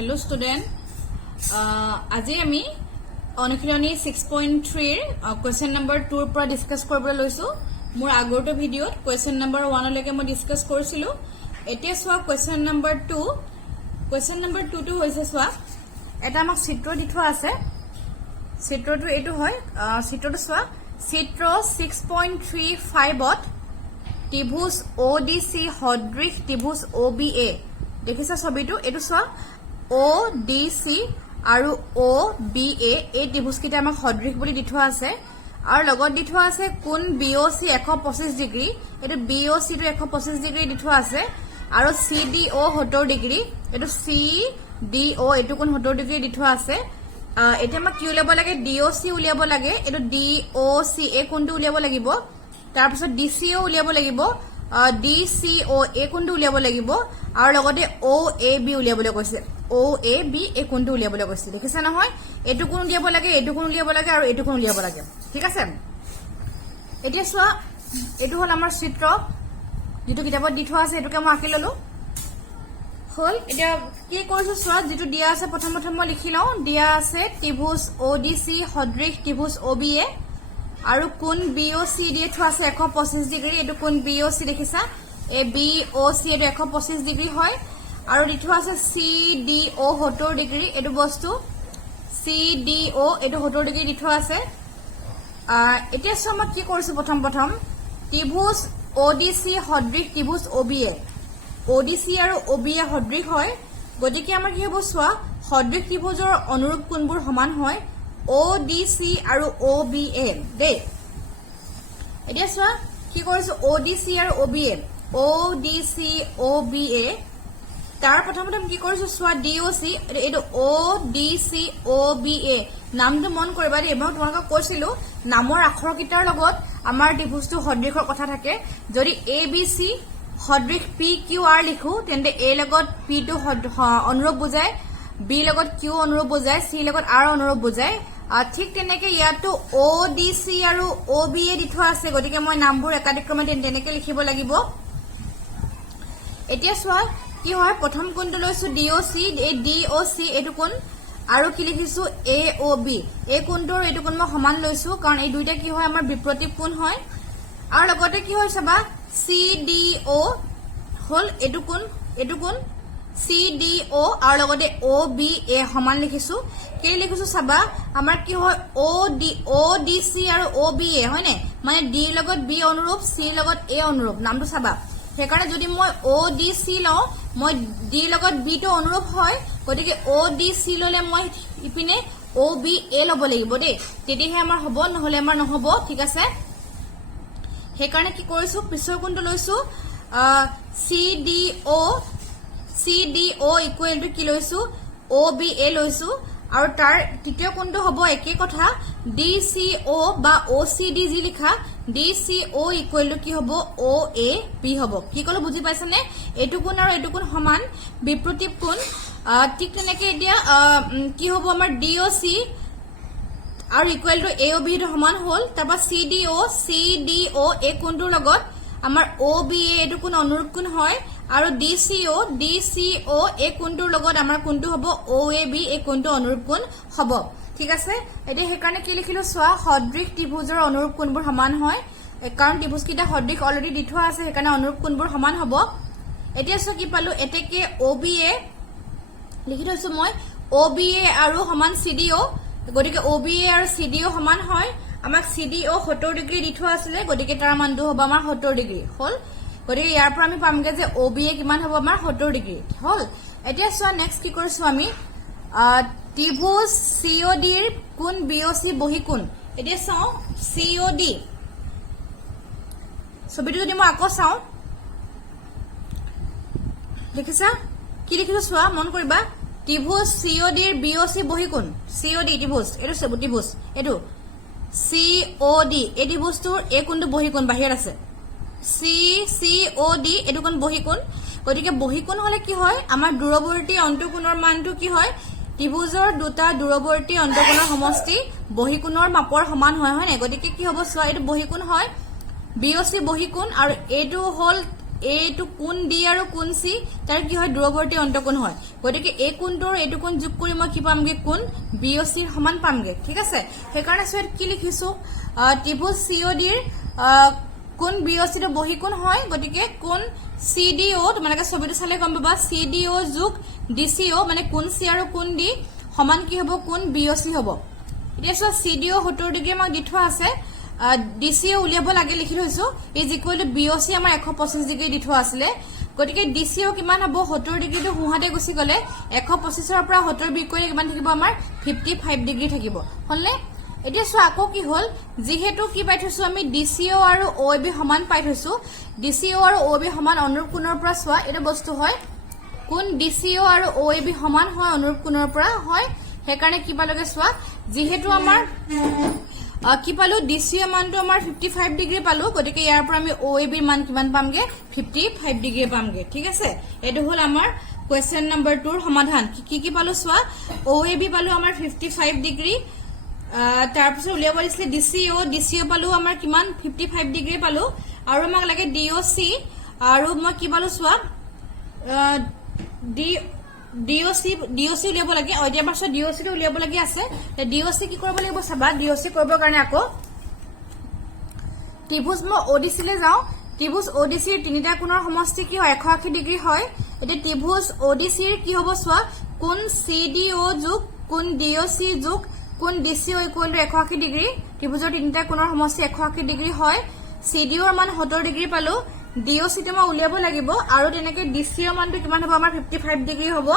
Hello student. আজি আমি অনুশীলনী 6.3 question number 2 পৰা ডিসকাস কৰিবলৈ লৈছো মোৰ আগৰটো ভিডিওত question number 1 লৈকে মই ডিসকাস কৰিছিলো এতিয়া সোৱা question number 2 টো হৈছে সোৱা এটা আমাক চিত্ৰ দি থোৱা আছে চিত্ৰটো এটো হয় চিত্ৰটো সোৱা চিত্ৰ 6.35 ত ত্ৰিভুজ ODC সদৃশ ত্ৰিভুজ OBA দেখিছা ছবিটো এটো সোৱা ODC আৰু OBA এই ত্ৰিভুজকিটা আমাক সদৃশ বুলি দি থোৱা আছে আৰু লগত দি থোৱা আছে কোণ BOC 125 ডিগ্ৰী এটো BOC টো 125 ডিগ্ৰী দি থোৱা আছে আৰু CDO 70 ডিগ্ৰী এটো CDO এটো কোণ 70 ডিগ্ৰী দি থোৱা আছে এটা আমাক কি উলিয়াব লাগে DOC উলিয়াব লাগে এটো DOC এই কোণটো উলিয়াব লাগিব তাৰ পিছত DCO উলিয়াব লাগিব DCO এই কোণটো উলিয়াব লাগিব আৰু লগতে OAB উলিয়াবলৈ কৈছে OAB এই কোণটো উলিয়াবলৈ কৈছে দেখিছা নহয় এটো কোণ উলিয়াব লাগে এটো কোণ উলিয়াব লাগে আৰু এটো কোণ উলিয়াব লাগে ঠিক আছে এতিয়া সোৱা এটো হল আমাৰ চিত্ৰ যেটো কিতাপত দি থোৱা আছে এটোকে মই আঁকি ললো হল এতিয়া কি কৰিছো সোৱা যেটো দিয়া আছে প্ৰথম মই লিখি লও দিয়া আছে ত্ৰিভুজ ODC সদৃশ ত্ৰিভুজ OBA আৰু কোণ BOC দিয়ে থোৱা আছে 125 ডিগ্ৰী এটো কোণ BOC দেখিছা এ BOC এটো 125 ডিগ্ৰী হয় আৰু দি থোৱা আছে CDO 70 ডিগ্ৰী এটো বস্তু CDO এটো 70 ডিগ্ৰী দি থোৱা আছে এতিয়া সময় কি কৰিছো প্ৰথম ত্ৰিভুজ ODC সদৃশ ত্ৰিভুজ OBA ODC আৰু OBA সদৃশ হয় গতিকে আমাৰ কি হ'ব সোৱা সদৃশ ত্ৰিভুজৰ অনুৰূপ কোণবোৰ সমান হয় ODC আৰু OBA দে এতিয়া সোৱা কি কৰিছো ODC আৰু ODC OBA তাৰ প্ৰথম কি কৰিছো সোৱা DOC এটো ODC OBA নামটো মন কৰিবা দেই মই তোমাক কৈছিলো নামৰ আখৰ কিটাৰ লগত আমাৰ ত্ৰিভুজটো সদৃশৰ কথা থাকে যদি ABC সদৃশ PQR লিখো তেন্তে A লগত P টো অনুৰূপ বুজায় B লগত Q অনুৰূপ বুজায় C লগত R অনুৰূপ বুজায় ঠিক তেনেকে ইয়াতো ODC আৰু OBA দি থোৱা আছে গতিকে মই নামবোৰ একাধিক্ৰমে তেনেকে লিখিব লাগিব এতিয়া সোৱা কি হয় প্ৰথম কোণটো লৈছো DOC এই DOC এটো কোণ আৰু কি লিখিছো AOB এই কোণটোৰ এটো কোণ মই সমান লৈছো কাৰণ এই দুইটা কি হয় আমাৰ বিপৰীত কোণ হয় আৰু লগতে কি হয় চাবা CDO হল এটো কোণ CDO আৰু লগতে OBA সমান লিখিছো কি লিখিছো চাবা আমাৰ কি হয় ODC আৰু OBA হয় নে মানে D লগত B অনুৰূপ C লগত A অনুৰূপ নামটো চাবা সেইকাৰণে যদি মই ODC লও মই D লগত B টো অনুৰূপ হয় গতিকে ODC ললে মই ইপিনে OBA লব লাগিব দেই তেতিয়াহে আমাৰ হ'ব নহলে আমাৰ নহব ঠিক আছে সেইকাৰণে কি কৰিছো পিছৰ কোণটো লৈছো CDO ইকুৱেল টু কি লৈছো OBA লৈছো আৰু তাৰ তৃতীয় কোণটো হ'ব একে কথা DCO বা OCD যি লিখা DCO ইকুৱেল টু কি হ'ব OAB হ'ব কি কলো বুজি পাইছানে এটো কোণ আৰু এটো কোণ সমান বিপৰীত কোণ ঠিক তেনেকে এতিয়া কি হ'ব আমাৰ DOC আৰু ইকুৱেল টু AOB টো সমান হ'ল তাৰপা CDO এই কোণটোৰ লগত আমাৰ OBA এটো কোণ অনুৰূপ কোণ হয় আৰু DCO এই কোণটোৰ লগত আমাৰ কোণটো হ'ব OAB এই কোণটো অনুৰূপ কোণ হ'ব ঠিক আছে এতিয়া হেকাৰণে কি লিখিলো সোৱা সদৃশ ত্ৰিভুজৰ অনুৰূপ কোণবোৰ সমান হয় কাৰণ ত্ৰিভুজকিটা সদৃশ অলৰেডি দি থোৱা আছে হেকাৰণে অনুৰূপ কোণবোৰ সমান হ'ব এতিয়া সো কি পালো এতেকে OBA লিখি থৈছো মই OBA আৰু সমান CDO গতিকে OBA আৰু CDO সমান হয় আমাক CDO 70 ডিগ্ৰী দি থোৱা আছিল গতিকে তাৰ মানটো হ'ব আমাৰ 70 ডিগ্ৰী হল গতিকে ইয়াৰ পৰা আমি পামগে যে OBA কিমান হ'ব আমাৰ 70 ডিগ্ৰী হল এতিয়া সোৱা নেক্সট কি কৰিছো আমি ত্ৰিভুজ COD ৰ কোণ BOC বহি কোণ এতিয়া চাও COD ছবিটো যদি মই আকৌ চাও দেখিছা কি লিখিছো সোৱা মন কৰিবা ত্ৰিভুজ COD ৰ BOC বহি কোণ COD ত্ৰিভুজ এটো ত্ৰিভুজ এটো COD এই ত্ৰিভুজটোৰ এই কোণটো বহি কোণ বাহিৰত আছে COD এটো কোণ বহি কোণ গতিকে বহি কোণ হলে কি হয় আমাৰ দূৰৱৰ্তী অন্তঃকোণৰ মানটো কি হয় ত্ৰিভুজৰ দুটা দূৰৱৰ্তী অন্তঃকোণৰ সমষ্টি বহি কোণৰ মাপৰ সমান হয় হয় নে গতিকে কি হ'ব সোৱা এটো বহি কোণ হয় BOC বহি কোণ আৰু এটো হল এইটো কোণ ডি আৰু কোণ সি তাৰ কি হয় দূৰৱৰ্তী অন্তকোণ হয় গতিকে এই কোণটোৰ এইটো কোণ যোগ কৰি মই কি পামগে কোণ বিঅচি সমান পামগে ঠিক আছে সেইকাৰণে সৈত কি লিখিছো ত্ৰিভুজ সিওডিৰ কোণ বিঅচি টো বহি কোণ হয় গতিকে কোণ সিডিও তোমালোকে ছবিটো চালে গম পাবা সিডিও যোগ ডিসিও মানে কোণ সি আৰু কোণ ডি সমান কি হ'ব কোণ বিঅচি হ'ব এতিয়া চোৱা সিডিও 70 ডিগ্ৰী আমাক দি থোৱা আছে ডিসিও উলিয়াব লাগে লিখি লৈছো ইজ ইকুৱেল টু বিঅচি আমাৰ 125 ডিগ্ৰী দি থোৱা আছিলে গতিকে ডিসিও কিমান হ'ব 70 ডিগ্ৰীটো হুহাতে গুছি গলে 125 ৰ পৰা 70 বিয়োগ কৰিলে কিমান থাকিব আমাৰ 55 ডিগ্ৰী থাকিব হলনে এতিয়া চোৱা আকৌ কি হল যেহেতু কি পাই থৈছো আমি ডিসিও আৰু ওএবি সমান পাই থৈছো ডিসিও আৰু ওএবি সমান অনুৰূপ কোণৰ পৰা চোৱা এটা বস্তু হয় কোণ ডিসিও আৰু ওএবি সমান হয় অনুৰূপ কোণৰ পৰা হয় সেইকাৰণে কি পালগে চোৱা যেহেতু আমাৰ কি পালো ডিসিও মানটো আমাৰ 55 ডিগ্ৰী পালো গতিকে ইয়াৰ পৰা আমি ওএবি মান কিমান পামগে 55 ডিগ্ৰী পামগে ঠিক আছে এটো হল আমাৰ কোৱেশ্চন নম্বৰ 2 ৰ সমাধান কি পালো চোৱা ওএবি পালো আমাৰ 55 ডিগ্ৰী তাৰ পিছত উলিয়াব দিছিলে ডিসিও পালো আমাৰ কিমান 55 ডিগ্ৰী পালো আৰু আমাক লাগে ডিওসি আৰু মই কি পালো চোৱা ডিওসি উলিয়াব লাগে এতিয়া পাছত ডিওসি টো উলিয়াব লাগে আছে ডিওসি কি কৰিব লাগিব চাবা ডিওসি কৰিব কাৰণে আকৌ ত্ৰিভুজ মই ওডিসি লে যাও ত্ৰিভুজ ওডিসিৰ তিনিটা কোণৰ সমষ্টি কি হয় 180 ডিগ্ৰী হয় এতিয়া ত্ৰিভুজ ওডিসিৰ কি হ'ব চোৱা কোণ সিডিও যোগ কোণ ডিওসি যোগ কোণ ডিসিও ইকুৱেল টু 180 ডিগ্ৰী ত্ৰিভুজৰ তিনিটা কোণৰ সমষ্টি 180 ডিগ্ৰী হয় সিডিওৰ মান 70 ডিগ্ৰী পালো ডিওসি টো মই উলিয়াব লাগিব আৰু তেনেকে ডিসিও মানটো কিমান হ'ব আমাৰ 55 ডিগ্ৰী হ'ব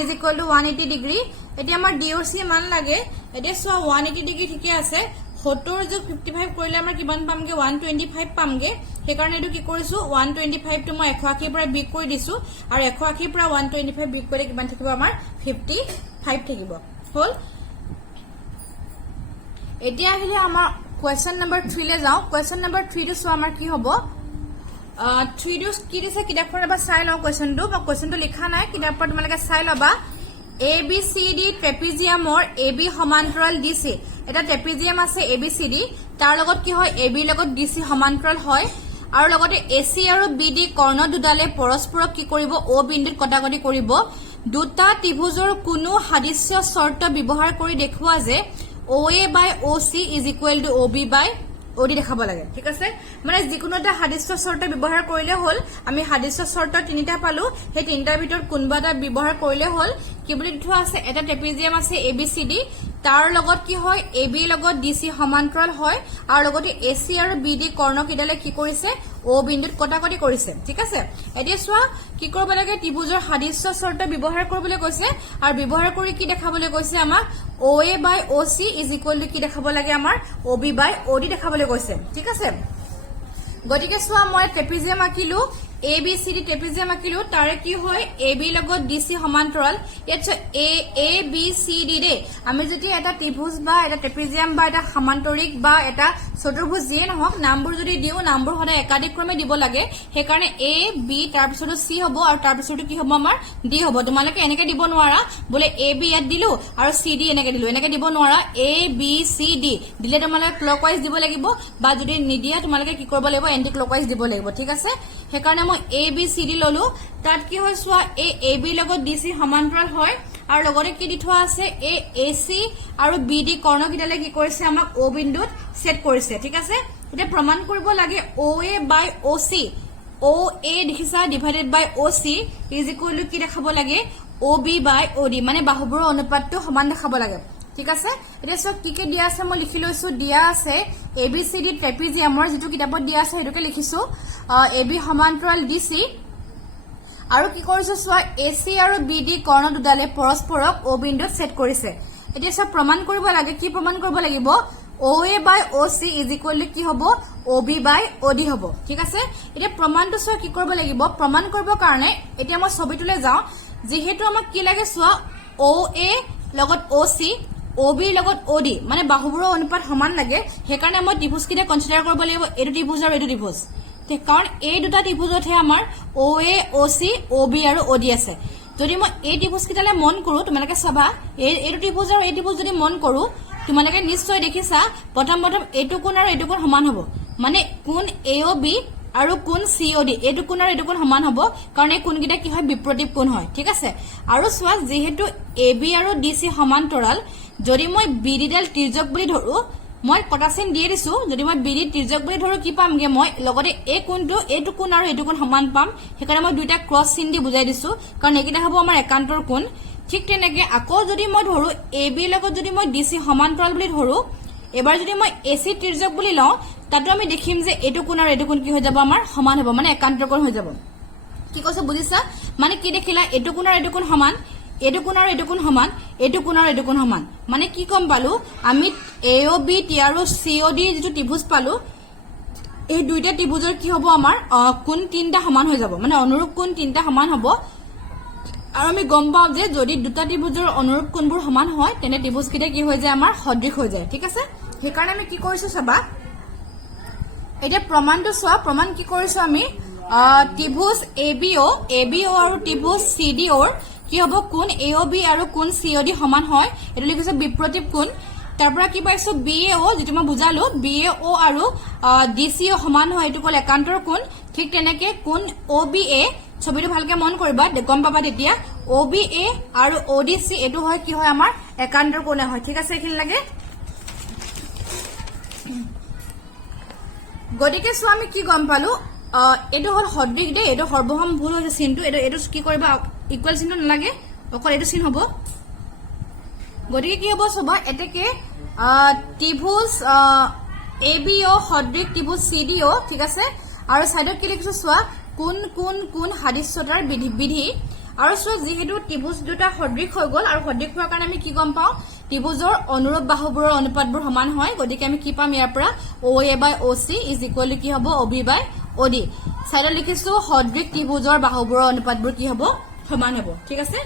ইজ ইকুৱেল টু 180 ডিগ্ৰী এতিয়া আমাৰ ডিওসি মান লাগে এতিয়া চোৱা 180 ডিগ্ৰী ঠিকে আছে 70 যোগ 55 কৰিলে আমাৰ কিমান পামগে 125 পামগে সেইকাৰণে এটো কি কৰিছো 125 টো মই 180 পৰা বিয়োগ কৰি দিছো আৰু 180 পৰা 125 বিয়োগ কৰিলে কিমান থাকিব আমাৰ 55 থাকিব হল এতিয়া আহিলে আমাৰ কোৱেশ্চন নম্বৰ 3 লে যাও কোৱেশ্চন নম্বৰ 3 টো চোৱা আমাৰ কি হ'ব 3 টো কি দিছে কিতাপখন এবাৰ চাই লও কোৱেশ্চনটো বা কোৱেশ্চনটো লিখা নাই কিতাপখন তোমালোকে চাই লবা ABCD ট্ৰেপিজিয়ামৰ AB সমান্তৰাল DC এটা ট্ৰেপিজিয়াম আছে ABCD তাৰ লগত কি হয় AB লগত DC সমান্তৰাল হয় আৰু লগতে AC আৰু BD কৰ্ণ দুডালে পৰস্পৰক কি কৰিব O বিন্দুত কটাকটি কৰিব দুটা ত্ৰিভুজৰ কোনো সাদৃশ্য শৰ্ত ব্যৱহাৰ কৰি দেখুৱা যে OA by OC is equal to OB by OD দেখাব লাগে ঠিক আছে মানে যিকোনো এটা সাদৃশ্য শৰ্ত ব্যৱহাৰ কৰিলে হল আমি সাদৃশ্য শৰ্ত তিনিটা পালো সেই তিনিটাৰ ভিতৰত কোনবা এটা ব্যৱহাৰ কৰিলে হল কি বুলি থোৱা আছে এটা ট্ৰেপিজিয়াম আছে ABCD তাৰ লগত কি হয় AB লগত DC সমান্তৰাল হয় আৰু লগতে AC আৰু BD কৰ্ণ কিডালে কি কৰিছে O বিন্দুত কটাকটি কৰিছে ঠিক আছে এতিয়া চোৱা কি কৰিব লাগে ত্ৰিভুজৰ সাদৃশ্য শৰ্ত ব্যৱহাৰ কৰিবলৈ কৈছে আৰু ব্যৱহাৰ কৰি কি দেখাবলৈ কৈছে আমাক OA by OC is equal to কি দেখাব লাগে আমাৰ OB by OD দেখাবলৈ কৈছে ঠিক আছে গতিকে চোৱা মই ট্ৰেপিজিয়াম আঁকিলো ABCD ট্ৰেপিজিয়াম আঁকিলো তাৰে কি হয় AB লগত DC সমান্তৰাল ইয়াত ABCD দে আমি যদি এটা ত্ৰিভুজ বা এটা ট্ৰেপিজিয়াম বা এটা সমান্তৰিক বা এটা চতুৰ্ভুজ যিয়ে নহওক নামবোৰ যদি দিও নামবোৰ সদায় একাধিক ক্ৰমে দিব লাগে সেইকাৰণে A B তাৰ পিছতো C হ'ব আৰু তাৰ পিছতো কি হ'ব আমাৰ D হ'ব তোমালোকে এনেকৈ দিব নোৱাৰা বলে AB ইয়াত দিলো আৰু CD এনেকৈ দিলো এনেকৈ দিব নোৱাৰা A B C D দিলে তোমালোকে ক্লকৱাইজ দিব লাগিব বা যদি নিদিয়া তোমালোকে কি কৰিব লাগিব এন্টি ক্লকৱাইজ দিব লাগিব ঠিক আছে সেইকাৰণে মই ABCD ললো তাত কি হয় চোৱা AB লগত DC সমান্তৰাল হয় আৰু লগতে কি দি থোৱা আছে AC আৰু BD কৰ্ণ কিডালে কি কৰিছে আমাক O বিন্দুত সেট কৰিছে ঠিক আছে এটা প্ৰমাণ কৰিব লাগে OA by OC OA দেখিছা divided by OC is equal to কি দেখাব লাগে OB by OD মানে বাহুবোৰৰ অনুপাতটো সমান দেখাব লাগে ঠিক আছে এটা সব কি দিয়া আছে মই লিখি লৈছো দিয়া আছে ABCD ট্ৰেপিজিয়ামৰ যেটো কিতাপত দিয়া আছে হেতুকে লিখিছো AB সমান্তৰাল DC আৰু কি কৰিছো চোৱা AC আৰু BD কৰ্ণ দুডালে পৰস্পৰক O বিন্দুত সেট কৰিছে এতিয়া সব প্ৰমাণ কৰিব লাগে কি প্ৰমাণ কৰিব লাগিব OA by OC is equal to কি হ'ব OB by OD হ'ব ঠিক আছে এতিয়া প্ৰমাণটো চোৱা কি কৰিব লাগিব প্ৰমাণ কৰিবৰ কাৰণে এতিয়া মই ছবিটোলে যাও যেহেতু আমাক কি লাগে চোৱা OA লগত OC OB লগত OD মানে বাহুবোৰৰ অনুপাত সমান লাগে সেইকাৰণে মই ত্ৰিভুজ কিটা কনসিডাৰ কৰিব লাগিব এটো ত্ৰিভুজ আৰু এটো ত্ৰিভুজ কাৰণ এই দুটা ত্ৰিভুজতহে আমাৰ OA OC OB আৰু OD আছে যদি মই এই ত্ৰিভুজ কিটালে মন কৰো তোমালোকে চাবা এইটো ত্ৰিভুজ আৰু এই ত্ৰিভুজ যদি মন কৰো তোমালোকে নিশ্চয় দেখিছা প্ৰথম এইটো কোণ আৰু এইটো কোণ সমান হ'ব মানে কোণ AOB আৰু কোণ COD এইটো কোণ আৰু এইটো কোণ সমান হ'ব কাৰণ এই কোণকেইটা কি হয় বিপৰীত কোণ হয় ঠিক আছে আৰু চোৱা যেহেতু AB আৰু DC সমান্তৰাল যদি মই BD ডাল তিৰ্যক বুলি ধৰো মই কটা চিন দিয়ে দিছো যদি মই BD তিৰ্যক বুলি ধৰো কি পামগে মই লগতে এই কোণটো এইটো কোণ আৰু এইটো কোণ সমান পাম সেইকাৰণে মই দুইটা ক্ৰছ চিন দি বুজাই দিছো কাৰণ এইকেইটা হ'ব আমাৰ একান্তৰ কোণ ঠিক তেনেকে আকৌ যদি মই ধৰো AB লগত যদি মই DC সমান্তৰাল বুলি ধৰো এবাৰ যদি মই AC তিৰ্যক বুলি লওঁ তাতো আমি দেখিম যে এইটো কোণ আৰু এইটো কোণ কি হৈ যাব আমাৰ সমান হ'ব মানে একান্তৰ কোণ হৈ যাব কি কৈছে বুজিছা মানে কি দেখিলা এইটো কোণ আৰু এইটো কোণ সমান এইটো কোণ আৰু এইটো কোণ সমান এইটো কোণ আৰু এইটো কোণ সমান মানে কি কম পালো আমি AOB আৰু COD যেটো ত্ৰিভুজ পালো এই দুইটা ত্ৰিভুজৰ কি হ'ব আমাৰ কোণ তিনটা সমান হৈ যাব মানে অনুৰূপ কোণ তিনটা সমান হ'ব আৰু আমি গম পাওঁ যে যদি দুটা ত্ৰিভুজৰ অনুৰূপ কোণবোৰ সমান হয় তেনে ত্ৰিভুজকেইটা কি হৈ যায় আমাৰ সদৃশ হৈ যায় ঠিক আছে সেইকাৰণে আমি কি কৰিছো চাবা এতিয়া প্ৰমাণটো চোৱা প্ৰমাণ কি কৰিছো আমি ত্ৰিভুজ ABO আৰু ত্ৰিভুজ CDO কি হ'ব কোণ AOB আৰু কোণ COD সমান হয় এটো লিখিছো বিপৰীত কোণ তাৰপৰা কি পাইছো BAO যেটো মই বুজালো BAO আৰু DCO সমান হয় এটো কল একান্তৰ কোণ ঠিক তেনেকে কোণ OBA ছবিটো ভালকে মন কৰিবা গম পাবা তেতিয়া OBA আৰু ODC এটো হয় কি হয় আমাৰ একান্তৰ কোণ হয় ঠিক আছে এখিনি লাগে গতিকে সো আমি কি গম পালো এটো হল সদৃশ দে এটো সৰ্বসম ভুল হৈছে চিনটো এটো কি কৰিবা ইকুৱেল চিনটো নালাগে অকল এটো চিন হ'ব গতিকে কি হ'ব সবা এতেকে ত্ৰিভুজ ABO সদৃশ ত্ৰিভুজ CDO ঠিক আছে আৰু সাইডত কি লিখিছো চোৱা কোন হাদিশ্যতাৰ বিধি আৰু সো যেহেতু ত্ৰিভুজ দুটা সদৃশ হৈ গল আৰু সদৃশ হোৱাৰ কাৰণে আমি কি গম পাওঁ ত্ৰিভুজৰ অনুৰূপ বাহুবোৰৰ অনুপাতবোৰ সমান হয় গতিকে আমি কি পাম ইয়াৰ পৰা OA by OC is equal to কি হ'ব OB by OD সাইডত লিখিছো সদৃশ ত্ৰিভুজৰ বাহুবোৰৰ অনুপাতবোৰ কি হ'ব সমান হ'ব ঠিক আছে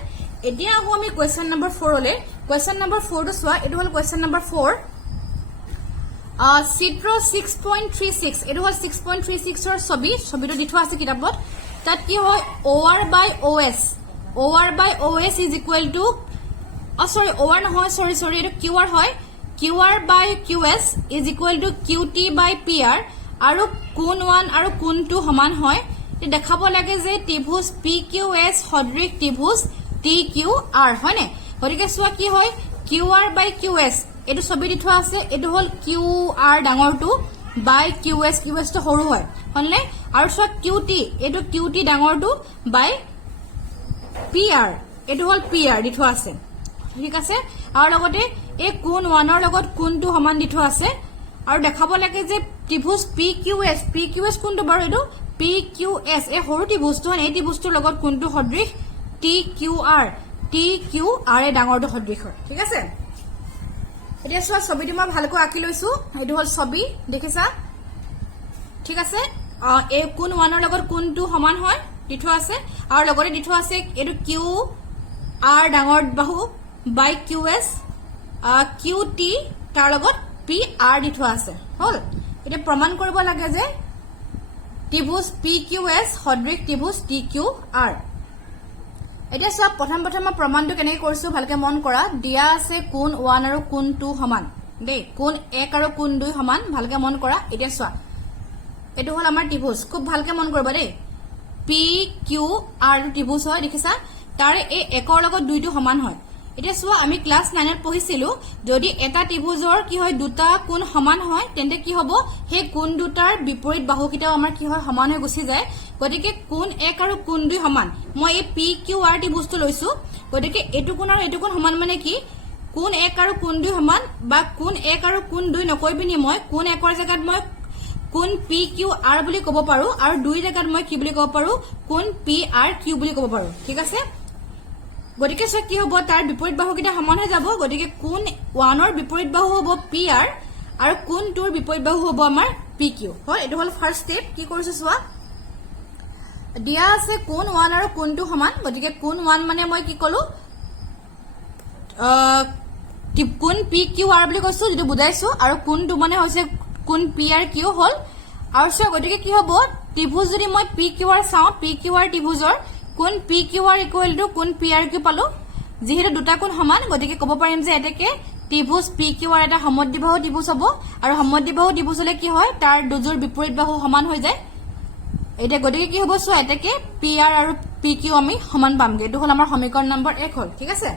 এতিয়া আহো আমি কোৱেশ্চন নম্বৰ 4 লৈ কোৱেশ্চন নম্বৰ 4 টো চোৱা এটো হল কোৱেশ্চন নম্বৰ 4 চিত্ৰ 6.36 এটো হল 6.36 ৰ ছবিটো দি থোৱা আছে কিতাপত তাত কি হয় OR by OS is equal to sorry OR নহয় sorry এটো QR হয় QR by QS is equal to QT by PR আৰু কোণ 1 আৰু কোণ 2 সমান হয় তে দেখাব লাগে যে ত্ৰিভুজ PQS সদৃশ ত্ৰিভুজ TQR হয় নে গতিকে চোৱা কি হয় QR by QS এটো ছবি দি থোৱা আছে এটো হল QR ডাঙৰটো by QS তো সৰু হয় হলনে আৰু চোৱা QT এটো QT ডাঙৰটো by PR এটো হল PR দি থোৱা আছে ঠিক আছে আৰু লগতে এই কোণ 1 ৰ লগত কোণ 2 সমান দি থোৱা আছে আৰু দেখাব লাগে যে ত্ৰিভুজ PQS কোনটো বাৰু এটো PQS এই সৰু ত্ৰিভুজটো এই ত্ৰিভুজটোৰ লগত কোনটো সদৃশ TQR এ ডাঙৰটো সদৃশ হয় ঠিক আছে এতিয়া চোৱা ছবিটো মই ভালকৈ আঁকি লৈছো এটো হল ছবি দেখিছা ঠিক আছে এই কোণ 1 ৰ লগত কোণ 2 সমান হয় দি থোৱা আছে আৰু লগতে দি থোৱা আছে এটো QR ডাঙৰ বাহু by QS QT তাৰ লগত PR দি থোৱা আছে হল এটা প্ৰমাণ কৰিব লাগে যে ত্ৰিভুজ PQS সদৃশ ত্ৰিভুজ TQR এটা সব প্ৰথম প্ৰমাণটো কেনেকৈ কৰিছো ভালকে মন কৰা দিয়া আছে কোণ 1 আৰু কোণ 2 সমান দে কোণ 1 আৰু কোণ 2 সমান ভালকে মন কৰা এটা চোৱা এটো হল আমাৰ ত্ৰিভুজ খুব ভালকে মন কৰিবা দেই PQR ত্ৰিভুজ হয় দেখিছা তাৰ এই 1 ৰ লগত 2 টো সমান হয় এতিয়া চোৱা আমি ক্লাস 9 ত পঢ়িছিলো যদি এটা ত্ৰিভুজৰ কি হয় দুটা কোণ সমান হয় তেন্তে কি হ'ব হে কোণ দুটাৰ বিপৰীত বাহুকিটাও আমাৰ কি হয় সমান হৈ গুছি যায় গতিকে কোণ 1 আৰু কোণ 2 সমান মই এই PQR ত্ৰিভুজটো লৈছো গতিকে এটো কোণ আৰু এটো কোণ সমান মানে কি কোণ 1 আৰু কোণ 2 সমান বা কোণ 1 আৰু কোণ 2 নকৈ পিনি মই কোণ 1 ৰ জাগাত মই কোণ PQR বুলি ক'ব পাৰো আৰু 2 জাগাত মই কি বুলি ক'ব পাৰো কোণ PRQ বুলি ক'ব পাৰো ঠিক আছে গতিকে সো কি হ'ব তাৰ বিপৰীত বাহুকিটা সমান হৈ যাব গতিকে কোণ 1 ৰ বিপৰীত বাহু হ'ব PR আৰু কোণ 2 ৰ বিপৰীত বাহু হ'ব আমাৰ PQ হয় এটো হল ফাৰ্স্ট স্টেপ কি কৰিছো চোৱা দিয়া আছে কোণ 1 আৰু কোণ 2 সমান গতিকে কোণ 1 মানে মই কি কলো কোণ PQR বুলি কৈছো যেটো বুজাইছো আৰু কোণ 2 মানে হৈছে কোণ PRQ হল আৰু সো গতিকে কি হ'ব ত্ৰিভুজ যদি মই PQR চাও PQR ত্ৰিভুজৰ কোণ PQR ইকুৱেল টু কোণ PRQ পালো যেহেতু দুটা কোণ সমান গতিকে ক'ব পাৰিম যে এটাকে ত্ৰিভুজ PQR এটা সমদ্বিবাহু ত্ৰিভুজ হ'ব আৰু সমদ্বিবাহু ত্ৰিভুজ হলে কি হয় তাৰ দুজোৰ বিপৰীত বাহু সমান হৈ যায় এটা গতিকে কি হ'ব সো এটাকে পি আৰ আৰু পি কিউ আমি সমান পামগে এটো হল আমাৰ সমীকৰণ নম্বৰ 1 হল ঠিক আছে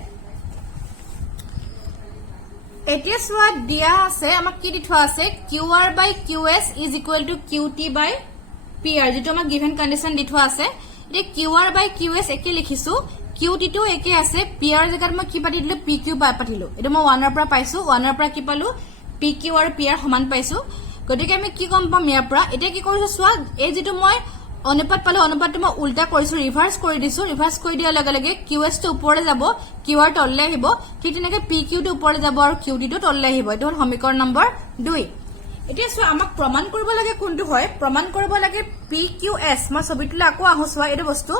এতিয়া সোৱা দিয়া আছে আমাক কি দি থোৱা আছে qr by qs is equal to qt by pr যেটো আমাক গিভেন কন্ডিশন দি থোৱা আছে এতিয়া qr by qs একে লিখিছো qt টো একে আছে pr জাগাত মই কি পাতি দিলো pq পাতিলো এটা মই 1 ৰ পৰা পাইছো 1 ৰ পৰা কি পালো pq আৰু pr সমান পাইছো গতিকে আমি কি কম পাম ইয়াৰ পৰা এটা কি কৰিছো সোৱা এই যেটো মই অনুপাত পালো অনুপাতটো মই উল্টা কৰিছো ৰিভাৰ্স কৰি দিছো ৰিভাৰ্স কৰি দিয়াৰ লগে লগে qs টো ওপৰলে যাব qr তললে আহিব ঠিক তেনেকৈ pq টো ওপৰলে যাব আৰু qt টো তললে আহিব এটো হল সমীকৰণ নম্বৰ 2 এতিয়া সো আমাক প্ৰমাণ কৰিব লাগে কোনটো হয় প্ৰমাণ কৰিব লাগে pqs মই ছবিটোলে আকৌ আহো সোৱা এটো বস্তু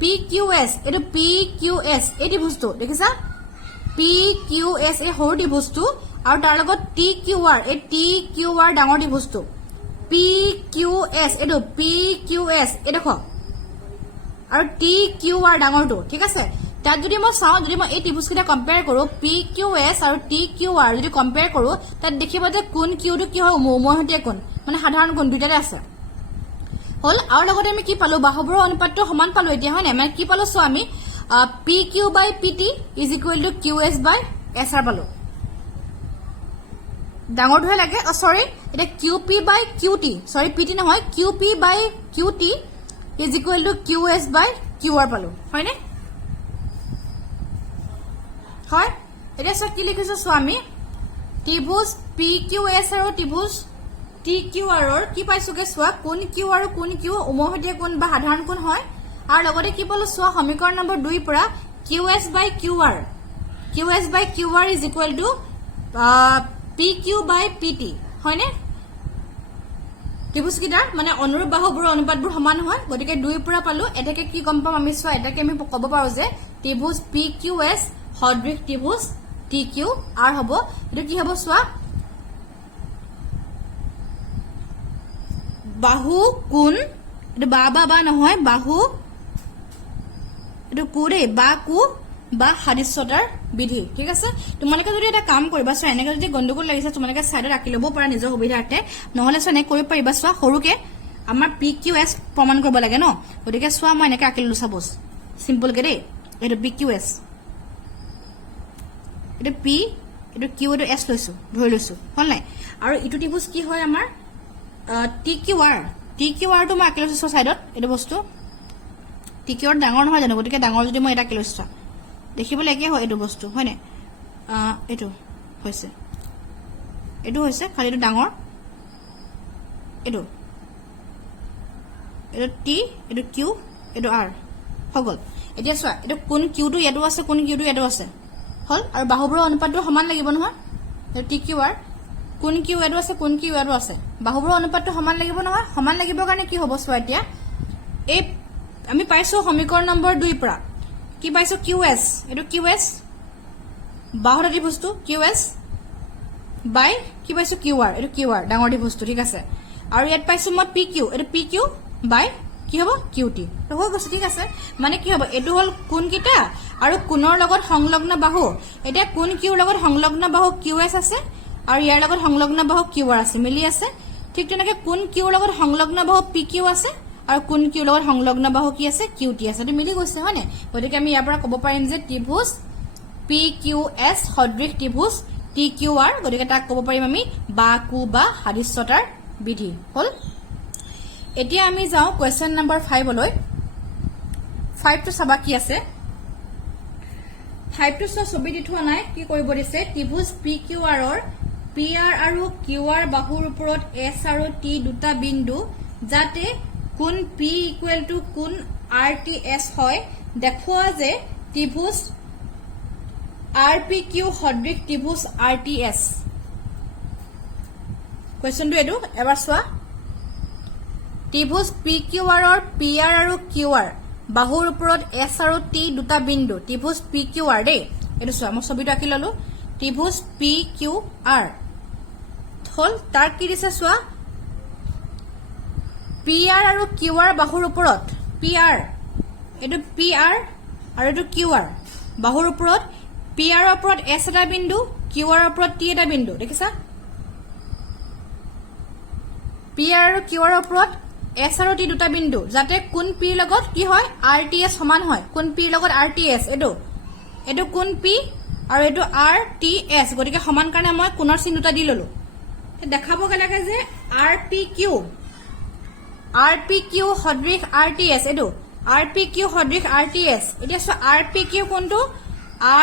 pqs এটো pqs এটি বস্তু দেখিছা pqs এ হৰটি বস্তু আৰু তাৰ লগত tqr এ tqr ডাঙৰ দি বস্তু pqs এটো pqs এ দেখো আৰু tqr ডাঙৰটো ঠিক আছে তাত যদি মই চাও যদি মই এই ত্ৰিভুজকেইটা কম্পেয়াৰ কৰো pqs আৰু tqr যদি কম্পেয়াৰ কৰো তাত দেখিবা যে কোন q টো কি হয় উমৈহতীয়া কোণ মানে সাধাৰণ কোণ দুটাতে আছে হল আৰু লগতে আমি কি পালো বাহুবোৰৰ অনুপাতটো সমান পালো এতিয়া হয় না মানে কি পালো সো আমি pq by pt is equal to qs by sr পালো ডাঙৰ ধৰে লাগে সৰি এটা qp by qt সৰি pt নহয় qp by qt is equal to qs by qr পালো হয় নে হয় এটা সব কি লিখিছো স্বামী ত্ৰিভুজ pqs আৰু ত্ৰিভুজ tqr ৰ কি পাইছোগে সোৱা কোন q আৰু কোন q উমৈহতীয়া কোণ বা সাধাৰণ কোণ হয় আৰু লগতে কি পালো সোৱা সমীকৰণ নম্বৰ 2 পৰা qs by qr is equal to pq by pt হয় নে ত্ৰিভুজ কিটা মানে অনুৰূপ বাহুবোৰৰ অনুপাতবোৰ সমান হয় গতিকে 2 পৰা পালো এটাকে কি গম পাম আমি সোৱা এটাকে আমি ক'ব পাৰো যে ত্ৰিভুজ pqs সদৃশ ত্ৰিভুজ tqr হ'ব এটো কি হ'ব সোৱা বাহু কোণ এটো বা নহয় বাহু এটো কোৰে বা কু বা হাদিছতাৰ বিধি ঠিক আছে তোমালোকে যদি এটা কাম কৰিবা সো এনেকৈ যদি গণ্ডগোল লাগিছে তোমালোকে সাইডত ৰাখি লব পাৰা নিজৰ সুবিধাৰ্থে নহলে সো এনে কৰিব পাৰিবা সোৱা সৰুকে আমাৰ pqs প্ৰমাণ কৰিব লাগে ন গতিকে সোৱা মই এনেকৈ ৰাখি ললো সাপোজ সিম্পল কে দেই এটো pqs এটো p এটো q এটো s লৈছো ধৰি লৈছো হল নাই আৰু ইটো ত্ৰিভুজ কি হয় আমাৰ tqr টো মই ৰাখি লৈছো সাইডত এটো বস্তু tqr ডাঙৰ নহয় জানো গতিকে ডাঙৰ যদি মই এটা ৰাখি লৈছো দেখিবলৈ একে হয় এটো বস্তু হয় নে এটো হৈছে খালি এটো ডাঙৰ এটো t এটো q এটো r হগল এতিয়া সোৱা এটো কোন q টো এটো আছে কোন q টো এটো আছে হল আৰু বাহুবোৰৰ অনুপাতটো সমান লাগিব নহয় tqr কোন q এটো আছে কোন q এটো আছে বাহুবোৰৰ অনুপাতটো সমান লাগিব নহয় সমান লাগিবৰ কাৰণে কি হ'ব সোৱা এতিয়া এই আমি পাইছো সমীকৰণ নম্বৰ 2 পৰা কি পাইছো qs এটো qs বাহুৰ দি বস্তু qs বাই কি পাইছো qr এটো qr ডাঙৰ দি বস্তু ঠিক আছে আৰু ইয়াত পাইছো মই pq এটো pq বাই কি হ'ব qt তো হৈ গৈছে ঠিক আছে মানে কি হ'ব এটো হল কোন কিটা আৰু কোণৰ লগত সংলগ্ন বাহু এটা কোন q লগত সংলগ্ন বাহু qs আছে আৰু ইয়াৰ লগত সংলগ্ন বাহু qr আছে মিলি আছে ঠিক তেনেকৈ কোন q লগত সংলগ্ন বাহু pq আছে আৰু কোন q লগত সংলগ্ন বাহু কি আছে qt আছে এটো মিলি গৈছে হয়নে গতিকে আমি ইয়াৰ পৰা ক'ব পাৰিম যে ত্ৰিভুজ pqs সদৃশ ত্ৰিভুজ tqr গতিকে তাক ক'ব পাৰিম আমি বা কু বা হাদিছতাৰ বিধি হল এতিয়া আমি যাও কোৱেশ্চন নম্বৰ 5 লৈ 5 টো সবা কি আছে 5 টো ছবি দি থোৱা নাই কি কৰিব দিছে ত্ৰিভুজ pqr ৰ pr আৰু qr বাহুৰ ওপৰত s আৰু t দুটা বিন্দু যাতে কোন p ইকুৱেল টু কোন rts হয় দেখুৱা যে ত্ৰিভুজ rpq সদৃশ ত্ৰিভুজ rts কোৱেশ্চনটো এটো এবাৰ সোৱা ত্ৰিভুজ pqr ৰ pr আৰু qr বাহুৰ ওপৰত s আৰু t দুটা বিন্দু ত্ৰিভুজ pqr দেই এটো সোৱা মই ছবিটো আঁকি ললো ত্ৰিভুজ pqr হল তাৰ কি দিছে সোৱা pr আৰু qr বাহুৰ ওপৰত pr এটো pr আৰু এটো qr বাহুৰ ওপৰত pr ৰ ওপৰত s এটা বিন্দু qr ৰ ওপৰত t এটা বিন্দু দেখিছা pr আৰু qr ৰ ওপৰত S আৰু T দুটা বিন্দু যাতে কোন P লগত কি হয় RTS সমান হয় কোন P লগত RTS এটো কোন P আৰু এটো RTS গতিকে সমান কাৰণে মই কোণৰ চিন দুটা দি ললো দেখাব লাগে যে RPQ সদৃশ RTS এটো RPQ সদৃশ RTS এতিয়া RPQ কোনটো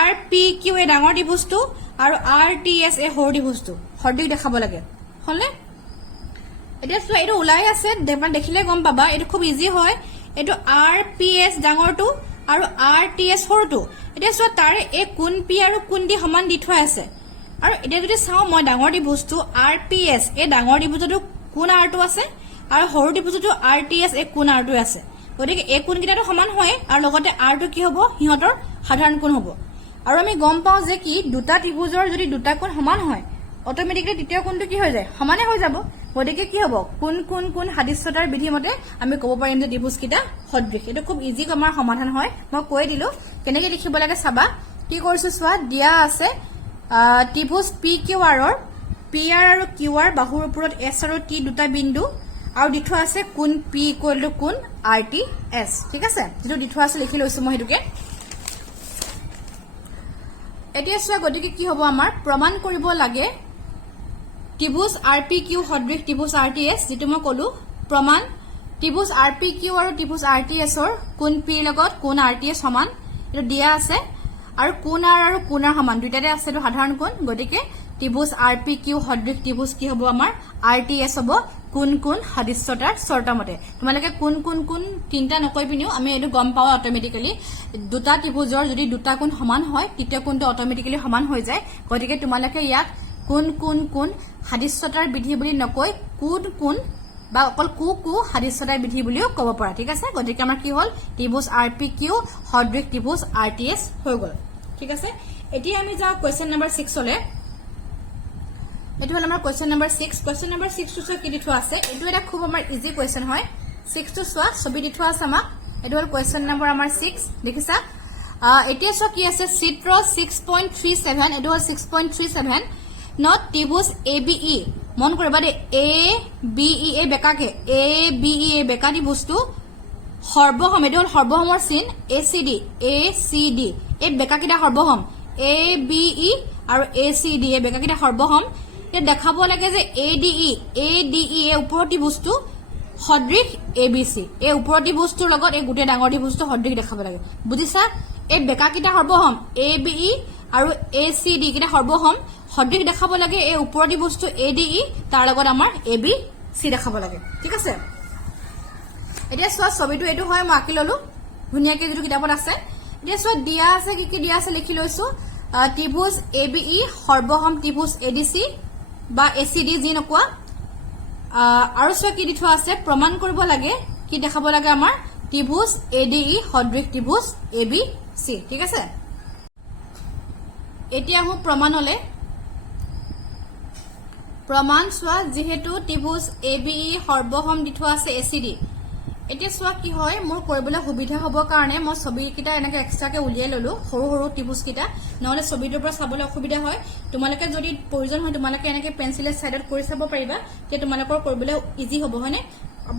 RPQ এ ডাঙৰ ত্ৰিভুজটো আৰু RTS এ সৰু ত্ৰিভুজটো সদৃশ দেখাব লাগে হলে এতিয়া এটো ওলাই আছে দেখিলে গম পাবা এটো খুব ইজি হয় এটো RPS ডাঙৰটো আৰু RTS সৰুটো এতিয়া তাৰে এ কোন P আৰু কোন D সমান দি থোৱা আছে আৰু এতিয়া যদি চাও মই ডাঙৰ ত্ৰিভুজটো RPS এ ডাঙৰ ত্ৰিভুজটো কোন R2 আছে আৰু সৰু ত্ৰিভুজটো RTS এ কোন R2 আছে গতিকে এই কোন কিটাটো সমান হয় আৰু লগতে R2 কি হ'ব হিহঁতৰ সাধাৰণ কোণ হ'ব আৰু আমি গম পাও যে কি দুটা ত্ৰিভুজৰ যদি দুটা কোণ সমান হয় অটোমেটিকলি তৃতীয় কোণটো কি হৈ যায় সমানে হৈ যাব গতিকে কি হ'ব কোন সাদৃশ্যতাৰ বিধি মতে আমি ক'ব পাৰিম যে ত্ৰিভুজ কিটা সদৃশ এটো খুব ইজি আমাৰ সমাধান হয় মই কৈ দিলো কেনেকৈ লিখিব লাগে চাবা কি কৰিছো চোৱা দিয়া আছে ত্ৰিভুজ PQR ৰ PR আৰু QR বাহুৰ ওপৰত S আৰু T দুটা বিন্দু আৰু দি থোৱা আছে কোন P ইকুৱেল টু কোন RTS ঠিক আছে যেটো দি থোৱা আছে লিখি লৈছো মই হেতুকে এতিয়া চোৱা গতিকে কি হ'ব আমাৰ প্ৰমাণ কৰিব লাগে ত্ৰিভুজ RPQ সদৃশ ত্ৰিভুজ RTS যেটো মই কলো প্ৰমাণ ত্ৰিভুজ RPQ আৰু ত্ৰিভুজ RTS ৰ কোন P লগত কোন RTS সমান এটো দিয়া আছে আৰু কোন R আৰু কোন R সমান দুইটাতে আছে এটো সাধাৰণ কোণ গতিকে ত্ৰিভুজ RPQ সদৃশ ত্ৰিভুজ কি হ'ব আমাৰ RTS হ'ব কোন সাদৃশ্যতাৰ চৰ্তমতে তোমালোকে কোন তিনটা নকৈ পিনিও আমি এটো গম পাও অটোমেটিক্যালি দুটা ত্ৰিভুজৰ যদি দুটা কোণ সমান হয় তৃতীয় কোণটো অটোমেটিক্যালি সমান হৈ যায় গতিকে তোমালোকে ইয়াক কোন সাদৃশ্যতাৰ বিধি বুলি নকৈ কোন বা অকল কু সাদৃশ্যতাৰ বিধি বুলিও ক'ব পাৰা ঠিক আছে গতিকে আমাৰ কি হ'ল ত্ৰিভুজ RPQ সদৃশ ত্ৰিভুজ RTS হৈ গ'ল ঠিক আছে এতিয়া আমি যাও কোৱেশ্চন নম্বৰ 6 লে এটো হল আমাৰ কোৱেশ্চন নম্বৰ 6 কোৱেশ্চন নম্বৰ 6 টো কি দি থোৱা আছে এটো এটা খুব আমাৰ ইজি কোৱেশ্চন হয় 6 টো চোৱা ছবি দি থোৱা আছে আমাক এটো হল কোৱেশ্চন নম্বৰ আমাৰ 6 দেখিছা এতিয়া চোৱা কি আছে চিত্ৰ 6.37 এটো হল 6.37 নট ত্ৰিভুজ ABE মন কৰিবা দে ABE এ বেকাকে ABE এ বেকাটি বস্তু সৰ্বসম এটো হল সৰ্বসমৰ চিন ACD এই বেকাকিটা সৰ্বসম ABE আৰু ACD এ বেকাকিটা সৰ্বসম এ দেখাব লাগে যে ADE এ ওপৰতি বস্তু সদৃশ ABC এই ওপৰতি বস্তুৰ লগত এই গুটে ডাঙৰটি বস্তু সদৃশ দেখাব লাগে বুজিছা এই বেকাকিটা সৰ্বসম ABE আৰু ACD কিটা সৰ্বসম সদৃশ দেখাব লাগে এই ওপৰতি বস্তু ADE তাৰ লগত আমাৰ ABC দেখাব লাগে ঠিক আছে এতিয়া চোৱা ছবিটো এটো হয় মই আঁকি ললো ধুনিয়াকে যেটো কিতাপত আছে এতিয়া চোৱা দিয়া আছে কি দিয়া আছে লিখি লৈছো ত্ৰিভুজ ABE সৰ্বসম ত্ৰিভুজ ADC বা ACD যি নকোৱা আৰু চোৱা কি দি থোৱা আছে প্ৰমাণ কৰিব লাগে কি দেখাব লাগে আমাৰ ত্ৰিভুজ ADE সদৃশ ত্ৰিভুজ ABC ঠিক আছে এতিয়া হু প্ৰমাণলে প্ৰমাণ চোৱা যেহেতু ত্ৰিভুজ ABE সৰ্বসম দি থোৱা আছে ACD এতিয়া চোৱা কি হয় মোৰ কৰিবলৈ সুবিধা হ'ব কাৰণে মই ছবি কিটা এনেকে এক্সট্ৰাকে উলিয়াই ললো সৰু ত্ৰিভুজ কিটা নহলে ছবিটোৰ পৰা চাবলৈ অসুবিধা হয় তোমালোকে যদি প্ৰয়োজন হয় তোমালোকে এনেকে পেন্সিলেৰ সাইডত কৰি চাব পাৰিবা যে তোমালোকৰ কৰিবলৈ ইজি হ'ব হয়নে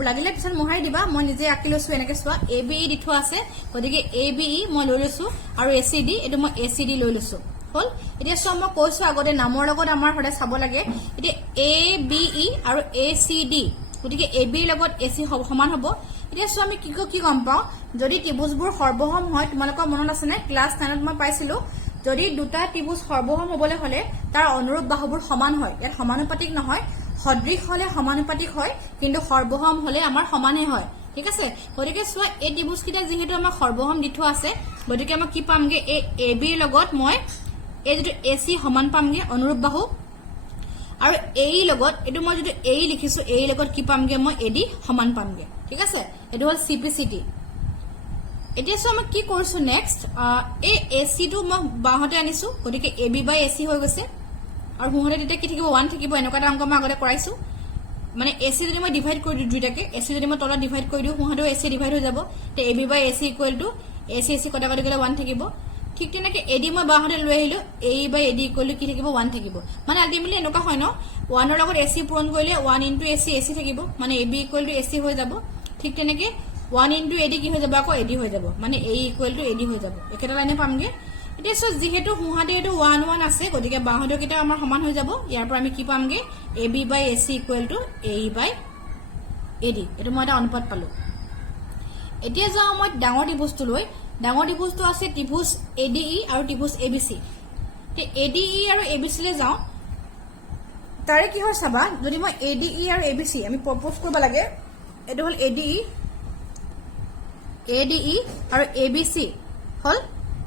লাগিলে পিছত মহাই দিবা মই নিজে আঁকি লৈছো এনেকে চোৱা ABE দি থোৱা আছে গতিকে ABE মই লৈ লৈছো আৰু ACD এটো মই ACD লৈ লৈছো হল এতিয়া চোৱা মই কৈছো আগতে নামৰ লগত আমাৰ হৰে চাব লাগে এতিয়া ABE আৰু ACD গতিকে AB লগত AC সমান হ'ব এতিয়া চোৱা আমি কি গম পাও যদি ত্ৰিভুজবোৰ সৰ্বসম হয় তোমালোকৰ মনত আছে নে ক্লাস 9 ত মই পাইছিলো যদি দুটা ত্ৰিভুজ সৰ্বসম হ'বলৈ হলে তাৰ অনুৰূপ বাহুবোৰ সমান হয় ইয়াত সমানুপাতিক নহয় সদৃশ হলে সমানুপাতিক হয় কিন্তু সৰ্বসম হলে আমাৰ সমানে হয় ঠিক আছে গতিকে চোৱা এই ত্ৰিভুজ কিটা যেহেতু আমাৰ সৰ্বসম দি থোৱা আছে গতিকে আমি কি পামগে এই AB লগত মই এই যেটো AC সমান পামগে অনুৰূপ বাহু আৰু এই লগত এটো মই যেটো এই লিখিছো এই লগত কি পামগে মই AD সমান পামগে ঠিক আছে এটো হল CPCT এতিয়া সো আমি কি কৰিছো নেক্সট এই AC টো মই বাহতে আনিছো গতিকে AB বাই AC হৈ গৈছে আৰু হুহতে তেতিয়া কি থাকিব 1 থাকিব এনেকুৱা এটা অংক মই আগতে কৰাইছো মানে AC যদি মই ডিভাইড কৰি দিও দুইটাকে AC যদি মই তলত ডিভাইড কৰি দিও হুহতে AC ডিভাইড হৈ যাব তে AB by AC equal to AC কটা কটা গলে 1 থাকিব ঠিক তেনেকৈ এডি মই বাওঁহাতে লৈ আহিলো এই বাই এডি ইকুৱেল টু কি থাকিব 1 থাকিব মানে আল্টিমেটলি এনেকুৱা হয় ন 1 ৰ লগত এচি পূৰণ কৰিলে 1 ইনটু এচি এচি থাকিব মানে এবি ইকুৱেল টু এচি হৈ যাব ঠিক তেনেকৈ 1 ইনটু এডি কি হৈ যাব আকৌ এডি হৈ যাব মানে এ ইকুৱেল টু এডি হৈ যাব একেটা লাইনে পামগে এতিয়া সো যেহেতু হুহাতে এটো 1 1 আছে গতিকে বাওঁহাতে কিটা আমাৰ সমান হৈ যাব ইয়াৰ পৰা আমি কি পামগে AB by AC equal to A by AD এটো মই এটা অনুপাত পালো এতিয়া যাও মই ডাঙৰ ত্ৰিভুজটো লৈ ডাঙৰ ত্ৰিভুজটো আছে ত্ৰিভুজ এডিই আৰু ত্ৰিভুজ এবিসি তে এডিই আৰু এবিসি লৈ যাও তাৰে কি হয় চাবা যদি মই এডিই আৰু এবিসি আমি প্ৰপ'জ কৰিব লাগে এটো হল এডিই আৰু এবিসি হল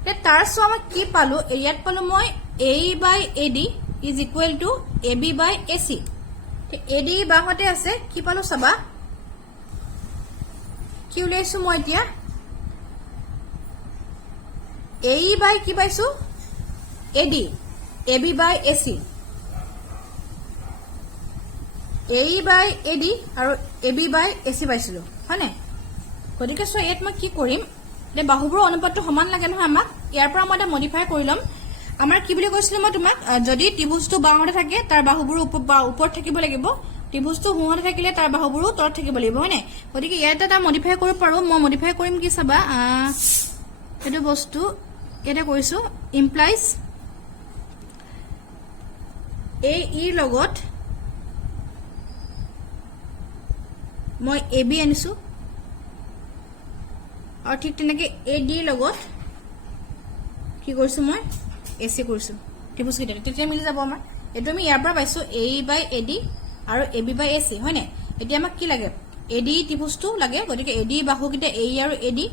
তে তাৰ সো আমি কি পালো ইয়াত পালো মই A by AD is equal to AB by AC তে এডি বাহতে আছে কি পালো চাবা কি উলাইছো মই এতিয়া এ বাই কি পাইছো AD AB by AC A by AD আৰু এবি বাই এসি পাইছিলো হয়নে গতিকে সো ইয়াত মই কি কৰিম এ বাহুবোৰ অনুপাতটো সমান লাগে নহয় আমাক ইয়াৰ পৰা মই এটা মডিফাই কৰি লম আমাৰ কি বুলি কৈছিল মই তোমাক যদি ত্ৰিভুজটো বাহুতে থাকে তাৰ বাহুবোৰ ওপৰত থাকিব লাগিব ত্ৰিভুজটো হুহাতে থাকিলে তাৰ বাহুবোৰ তলত থাকিব লাগিব হয়নে গতিকে ইয়াত এটা মডিফাই কৰিব পাৰো মই মডিফাই কৰিম কি চাবা এটো বস্তু এটা কৰিছো ইমপ্লাইজ এ ই লগত মই এবি আনিছো আৰু ঠিক তেনেকৈ এ ডি লগত কি কৰিছো মই এসি কৰিছো ত্ৰিভুজ কিটা তেতিয়া মিলি যাব আমাৰ এটো আমি ইয়াৰ পৰা পাইছো এ বাই এডি আৰু এবি বাই এসি হয়নে এতিয়া আমাক কি লাগে এডি ত্ৰিভুজটো লাগে গতিকে এডি বাহু কিটা এ আৰু এডি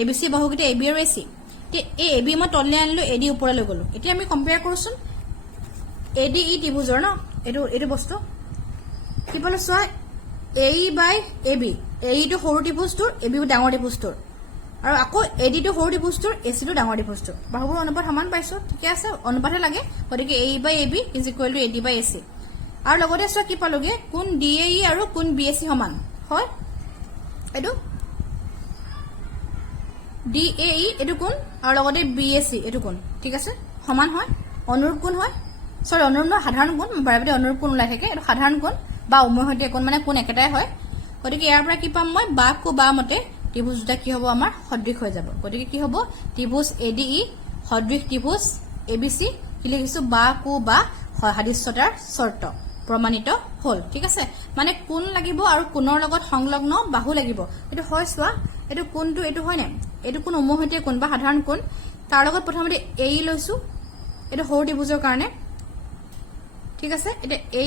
এবিসি বাহু কিটা এবি আৰু এসি তে এ এবি মই তললে আনিলো এডি ওপৰলৈ লৈ গলো এতিয়া আমি কম্পেয়াৰ কৰোচোন এডি ই ত্ৰিভুজৰ ন এটো বস্তু কি পালো চোৱা এ বাই এবি এইটো সৰু ত্ৰিভুজটোৰ এবি ডাঙৰ ত্ৰিভুজটোৰ আৰু আকৌ এডি টো সৰু ত্ৰিভুজটোৰ এসি টো ডাঙৰ ত্ৰিভুজটোৰ বাহুবোৰ অনুপাত সমান পাইছো ঠিকে আছে অনুপাতহে লাগে গতিকে A by AB is equal to AD by AC আৰু লগতে চোৱা কি পালোগে কোন ডিএই আৰু কোন বিএসি সমান হয় এটো ডিএই এটো কোন আৰু লগতে বিএসি এটো কোন ঠিক আছে সমান হয় অনুৰূপ কোন হয় সৰি অনুৰূপ সাধাৰণ কোন বাৰে অনুৰূপ কোন ওলাই থাকে এটো সাধাৰণ কোন বা উমৈহতীয়া কোন মানে কোন একেটাই হয় গতিকে ইয়াৰ পৰা কি পাম মই বা কো বা মতে ত্ৰিভুজ দুটা কি হ'ব আমাৰ সদৃশ হৈ যাব গতিকে কি হ'ব ত্ৰিভুজ এডিই সদৃশ ত্ৰিভুজ এবিসি কি লিখিছো বা কো বা সাদৃশ্যতাৰ শৰ্ত প্ৰমাণিত হল ঠিক আছে মানে কোন লাগিব আৰু কোনৰ লগত সংলগ্ন বাহু লাগিব এটো হয় চোৱা এটো কোনটো এটো হয় না এটো কোন উমৈহতীয়া কোন বা সাধাৰণ কোন তাৰ লগত প্ৰথমতে এ লৈছো এটো সৰু ত্ৰিভুজৰ কাৰণে ঠিক আছে এটা এ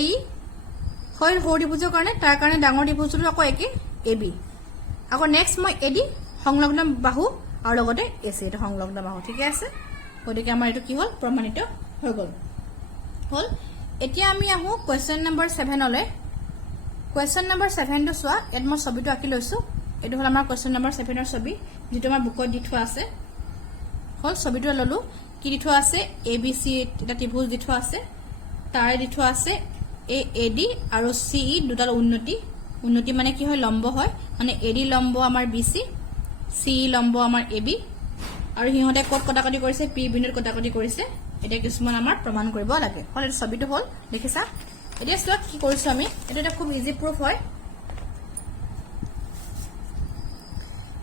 হয় সৰু ত্ৰিভুজৰ কাৰণে তাৰ কাৰণে ডাঙৰ ত্ৰিভুজটো আকৌ একে এবি আকৌ নেক্সট মই এডি সংলগ্ন বাহু আৰু লগতে এসি এটা সংলগ্ন বাহু ঠিক আছে গতিকে আমাৰ এটো কি হল প্ৰমাণিত হৈ গল হল এতিয়া আমি আহো কোৱেশ্চন নম্বৰ 7 লৈ কোৱেশ্চন নম্বৰ 7 টো চোৱা এত মই ছবিটো আঁকি লৈছো এটো হল আমাৰ কোৱেশ্চন নম্বৰ 7 ৰ ছবি যেটো আমাৰ বুকত দি থোৱা আছে হল ছবিটো ললো কি দি থোৱা আছে এবিসি এটা ত্ৰিভুজ দি থোৱা আছে তাৰে দি থোৱা আছে এ এডি আৰু সিই দুটাৰ উন্নতি মানে কি হয় লম্ব হয় মানে এডি লম্ব আমাৰ বিসি সি লম্ব আমাৰ এবি আৰু হিহতে কত কটাকটি কৰিছে পি বিন্দুত কটাকটি কৰিছে এটা কিছুমান আমাৰ প্ৰমাণ কৰিব লাগে হল এই ছবিটো হল দেখিছা এতিয়া চোৱা কি কৰিছো আমি এটা খুব ইজি প্ৰুফ হয়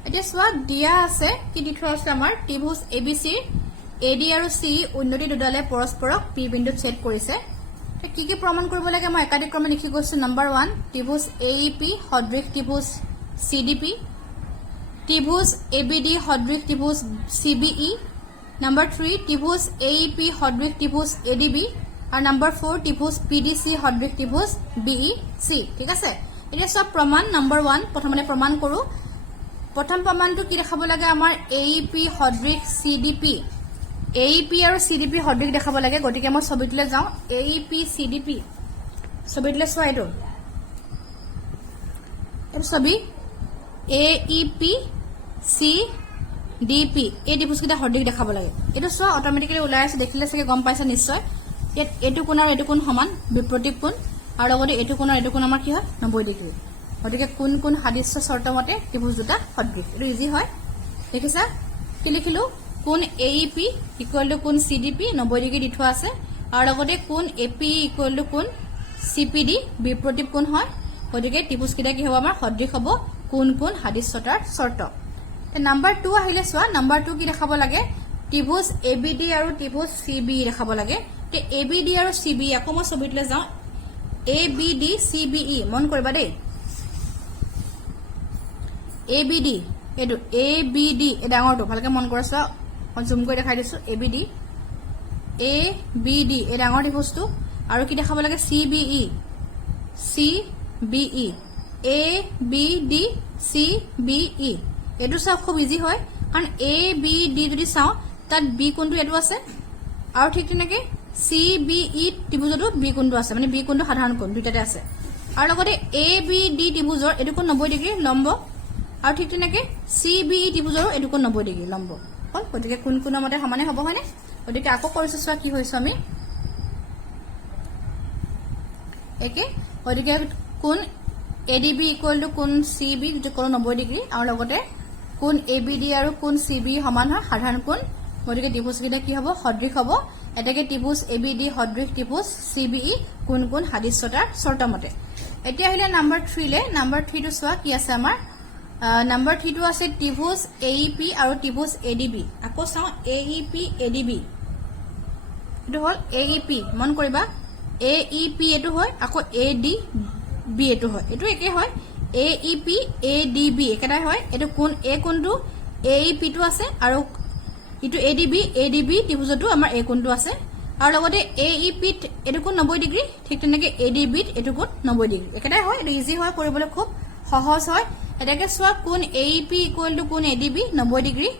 এতিয়া চোৱা দিয়া আছে কি দি থোৱা আছে আমাৰ ত্ৰিভুজ এবিসি এডি আৰু সি উন্নতি দুডালে পৰস্পৰক পি বিন্দুত ছেদ কৰিছে কি প্ৰমাণ কৰিব লাগে মই একাধিক ক্ৰমে লিখি গৈছো নম্বৰ 1 ত্ৰিভুজ এইপি সদৃশ ত্ৰিভুজ সিডিপি ত্ৰিভুজ এবিডি সদৃশ ত্ৰিভুজ সিবিই নম্বৰ 3 ত্ৰিভুজ এইপি সদৃশ ত্ৰিভুজ এডিবি আৰু নম্বৰ 4 ত্ৰিভুজ পিডিসি সদৃশ ত্ৰিভুজ বিইসি ঠিক আছে এতিয়া সব প্ৰমাণ নম্বৰ 1 প্ৰথমতে প্ৰমাণ কৰো প্ৰথম প্ৰমাণটো কি দেখাব লাগে আমাৰ এইপি সদৃশ সিডিপি এইপি আৰু সিডিপি সদৃশ দেখাব লাগে গতিকে মই ছবিটোলে যাও এইপি সিডিপি ছবিটোলে চোৱা এটো ছবি এইপি সিডিপি এই ত্ৰিভুজকেইটা সদৃশ দেখাব লাগে এটো চোৱা অটোমেটিক্যালি ওলাই আছে দেখিলে চাগে গম পাইছা নিশ্চয় এটো কোণ আৰু এটো কোণ সমান বিপৰীত কোণ আৰু লগতে এটো কোণ আৰু এটো কোণ আমাৰ কি হয় 90 ডিগ্ৰী গতিকে কোন কোন সাদৃশ্য শৰ্ত মতে ত্ৰিভুজ দুটা সদৃশ এটো ইজি হয় দেখিছা কি লিখিলো কোণ AEP ইকুৱেল টু কোণ CDP 90 ডিগ্ৰী দি থোৱা আছে আৰু লগতে কোণ APE ইকুৱেল টু কোণ CPD বিপৰীত কোণ হয় গতিকে ত্ৰিভুজ কিটা কি হ'ব আমাৰ সদৃশ হ'ব কোণ কোণ সাদৃশ্যতাৰ শৰ্ত নাম্বাৰ 2 আহিলে চোৱা নাম্বাৰ 2 কি দেখাব লাগে ত্ৰিভুজ ABD আৰু ত্ৰিভুজ CBE দেখাব লাগে তে ABD আৰু CBE আকৌ মই ছবিটোলৈ যাওঁ ABD CBE মন কৰিবা দেই ABD এটো ABD এ ডাঙৰটো ভালকে মন কৰছা মই জুম কৰি দেখাই দিছো ABD ABD এ ডাঙৰ ত্ৰিভুজটো আৰু কি দেখাব লাগে CBE CBE ABD CBE এটো সব খুব ইজি হয় কাৰণ ABD যদি চাও তাত B কোণটো এটো আছে আৰু ঠিক তেনেকৈ CBE ত্ৰিভুজটো B কোণটো আছে মানে B কোণটো সাধাৰণ কোণ দুটাতে আছে আৰু লগতে ABD ত্ৰিভুজৰ এটো কোণ 90 ডিগ্ৰী লম্ব আৰু ঠিক তেনেকৈ CBE ত্ৰিভুজৰ এটো কোণ 90 ডিগ্ৰী লম্ব হল গতিকে কোন কোণৰ মতে সমানে হ'ব হয়নে গতিকে আকৌ কৰিছো চোৱা কি হৈছে আমি একে গতিকে কোণ ADB ইকুৱেল টু কোণ CB যেটো কোণ 90 ডিগ্ৰী আৰু লগতে কোণ ABD আৰু কোণ CBE সমান হয় সাধাৰণ কোণ গতিকে ত্ৰিভুজ কিটা কি হ'ব সদৃশ হ'ব এটাকে ত্ৰিভুজ ABD সদৃশ ত্ৰিভুজ CBE কোণ কোণ সাদৃশ্যতাৰ শৰ্ত মতে এতিয়া আহিলে নাম্বাৰ 3 লে নাম্বাৰ 3 টো চোৱা কি আছে আমাৰ নাম্বাৰ 3 টো আছে ত্ৰিভুজ AEP আৰু ত্ৰিভুজ ADB আকৌ চাও AEP ADB এটো হল AEP মন কৰিবা AEP এটো হয় আকৌ ADB এটো হয় এটো একে হয় AEP ADB একেটাই হয় এটো কোণ A কোণটো AEP টো আছে আৰু ইটো ADB ত্ৰিভুজটো আমাৰ A কোণটো আছে আৰু লগতে AEP এটো কোণ 90 ডিগ্ৰী ঠিক তেনেকৈ ADB এটো কোণ 90 ডিগ্ৰী একেটাই হয় এটো ইজি হয় কৰিবলৈ খুব সহজ হয় এটাকে চোৱা কোণ AEP ইকুৱেল টু কোণ ADB 90 ডিগ্ৰী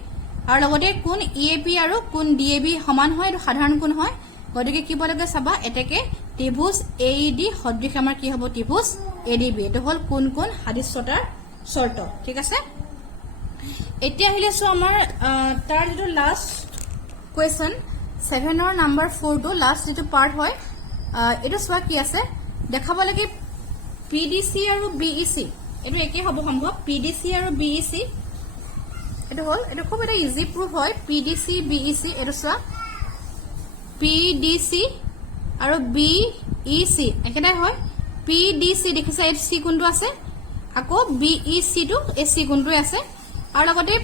আৰু লগতে কোণ EAP আৰু কোণ DAB সমান হয় এটো সাধাৰণ কোণ হয় গতিকে কি বলকে চাবা এটাকে ত্ৰিভুজ AED সদৃশ আমাৰ কি হ'ব ত্ৰিভুজ ADB এটো হল কোণ কোণ সাদৃশ্যতাৰ শৰ্ত ঠিক আছে এতিয়া আহিলে চোৱা আমাৰ তাৰ যেটো লাষ্ট কোৱেশ্চন 7 ৰ নাম্বাৰ 4 টো লাষ্ট যেটো পাৰ্ট হয় এটো চোৱা কি আছে দেখাব লাগে PDC আৰু BEC এটো একে হ'ব সম্ভৱ PDC আৰু BEC এটো হল এটো খুব এটা ইজি প্ৰুফ হয় PDC BEC এটো চোৱা PDC আৰু BEC একেটাই হয় PDC দেখিছা এই C কোণটো আছে আকৌ BEC টো এই C কোণটো আছে আৰু লগতে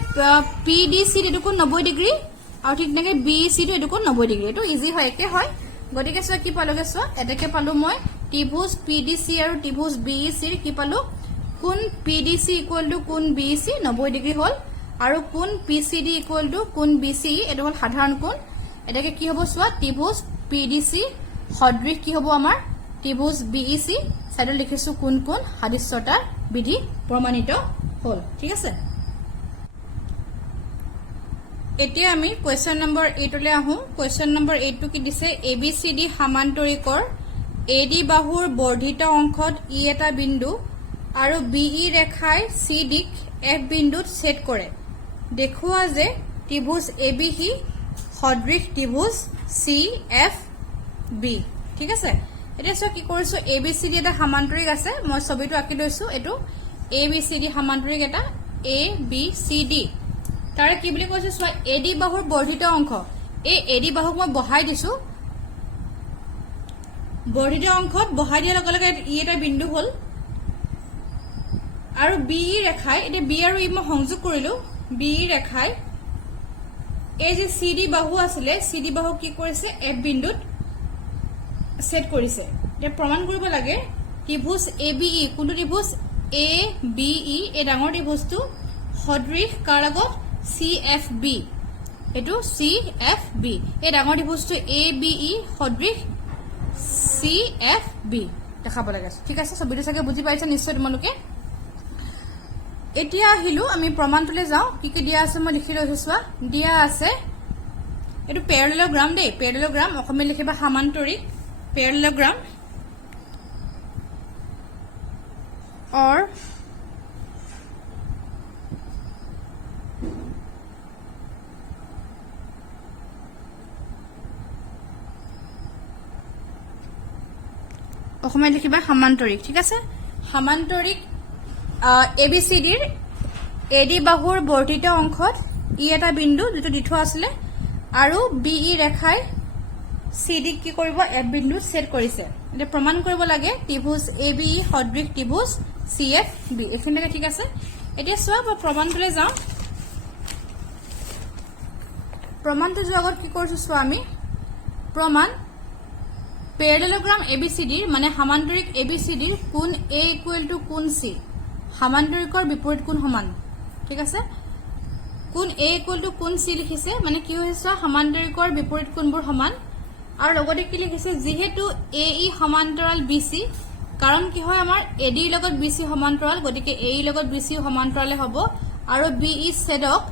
PDC এটো কোণ 90 ডিগ্ৰী আৰু ঠিক তেনেকৈ BEC টো এটো কোণ 90 ডিগ্ৰী এটো ইজি হয় একে হয় গতিকে চোৱা কি পালোগে চোৱা এটাকে পালো মই ত্ৰিভুজ PDC আৰু ত্ৰিভুজ BEC ৰ কি পালো কোণ PDC ইকুৱেল টু কোণ BEC 90 ডিগ্ৰী হল আৰু কোণ PCD ইকুৱেল টু কোণ BCE এটো হল সাধাৰণ কোণ এটাকে কি হ'ব চোৱা ত্ৰিভুজ PDC সদৃশ কি হ'ব আমাৰ ত্ৰিভুজ BEC সাইডত লিখিছো কোণ কোণ সাদৃশ্যতাৰ বিধি প্ৰমাণিত হল ঠিক আছে এতিয়া আমি কোৱেশ্চন নম্বৰ 8 লে আহো কোৱেশ্চন নম্বৰ 8 টো কি দিছে ABCD সমান্তৰিকৰ AD বাহুৰ বৰ্ধিত অংশত ই এটা বিন্দু আৰু BE ৰেখাই CD ক F বিন্দুত ছেদ কৰে দেখুৱা যে ত্ৰিভুজ ABC সদৃশ ত্ৰিভুজ CFB ঠিক আছে এতিয়া সো কি কৰিছো ABCD এটা সমান্তৰিক আছে মই ছবিটো আঁকি লৈছো এটো ABCD সমান্তৰিক এটা ABCD তাৰে কি বুলি কৈছে চোৱা AD বাহুৰ বৰ্ধিত অংশ এই AD বাহুক মই বহাই দিছো বৰ্ধিত অংশত বহাই দিয়াৰ লগে লগে ই এটা বিন্দু হল আৰু BE ৰেখাই এটা B আৰু E মই সংযোগ কৰিলো BE ৰেখাই এই যে CD বাহু আছিলে CD বাহু কি কৰিছে F বিন্দুত সেট কৰিছে এটা প্ৰমাণ কৰিব লাগে ত্ৰিভুজ ABE কোনটো ত্ৰিভুজ ABE এই ডাঙৰ ত্ৰিভুজটো সদৃশ কাৰ আগত CFB এটো CFB এই ডাঙৰ ত্ৰিভুজটো ABE সদৃশ CFB দেখাব লাগে ঠিক আছে ছবিটো চাগে বুজি পাইছা নিশ্চয় তোমালোকে এতিয়া আহিলো আমি প্ৰমাণটোলে যাও কি কি দিয়া আছে মই লিখি লৈছো চোৱা দিয়া আছে এটো প্যাৰালেলোগ্ৰাম দেই প্যাৰালেলোগ্ৰাম অসমীয়া লিখিবা সমান্তৰিক প্যাৰালেলোগ্ৰাম or অসমীয়া লিখিবা সমান্তৰিক ঠিক আছে সমান্তৰিক ABCD ৰ AD বাহুৰ বৰ্ধিত অংশত ই এটা বিন্দু যেটো দি থোৱা আছিলে আৰু বি ই ৰেখাই সি ডি কি কৰিব এফ বিন্দু সেট কৰিছে এটা প্ৰমাণ কৰিব লাগে ত্ৰিভুজ এ বি ই সদৃশ ত্ৰিভুজ সি এফ বি এখিনিলৈকে ঠিক আছে এতিয়া চোৱা প্ৰমাণটোলৈ যাওঁ প্ৰমাণটো যোৱাৰ আগত কি কৰিছো চোৱা আমি প্ৰমাণ পেৰালেলোগ্ৰাম এবিসিডিৰ মানে সমান্তৰিক এবিসিডিৰ কোণ এ ইকুৱেল টু কোণ সি সমান্তৰিকৰ বিপৰীত কোণ সমান ঠিক আছে কোণ এ ইকুৱেল টু কোণ সি লিখিছে মানে কি হৈছে সমান্তৰিকৰ বিপৰীত কোণবোৰ সমান আৰু লগতে কি লিখিছে যেহেতু এ ই সমান্তৰাল বি সি কাৰণ কি হয় আমাৰ এডি লগত বি সি সমান্তৰাল গতিকে এ ই লগত বি সি সমান্তৰালে হ'ব আৰু বি ই ছেদক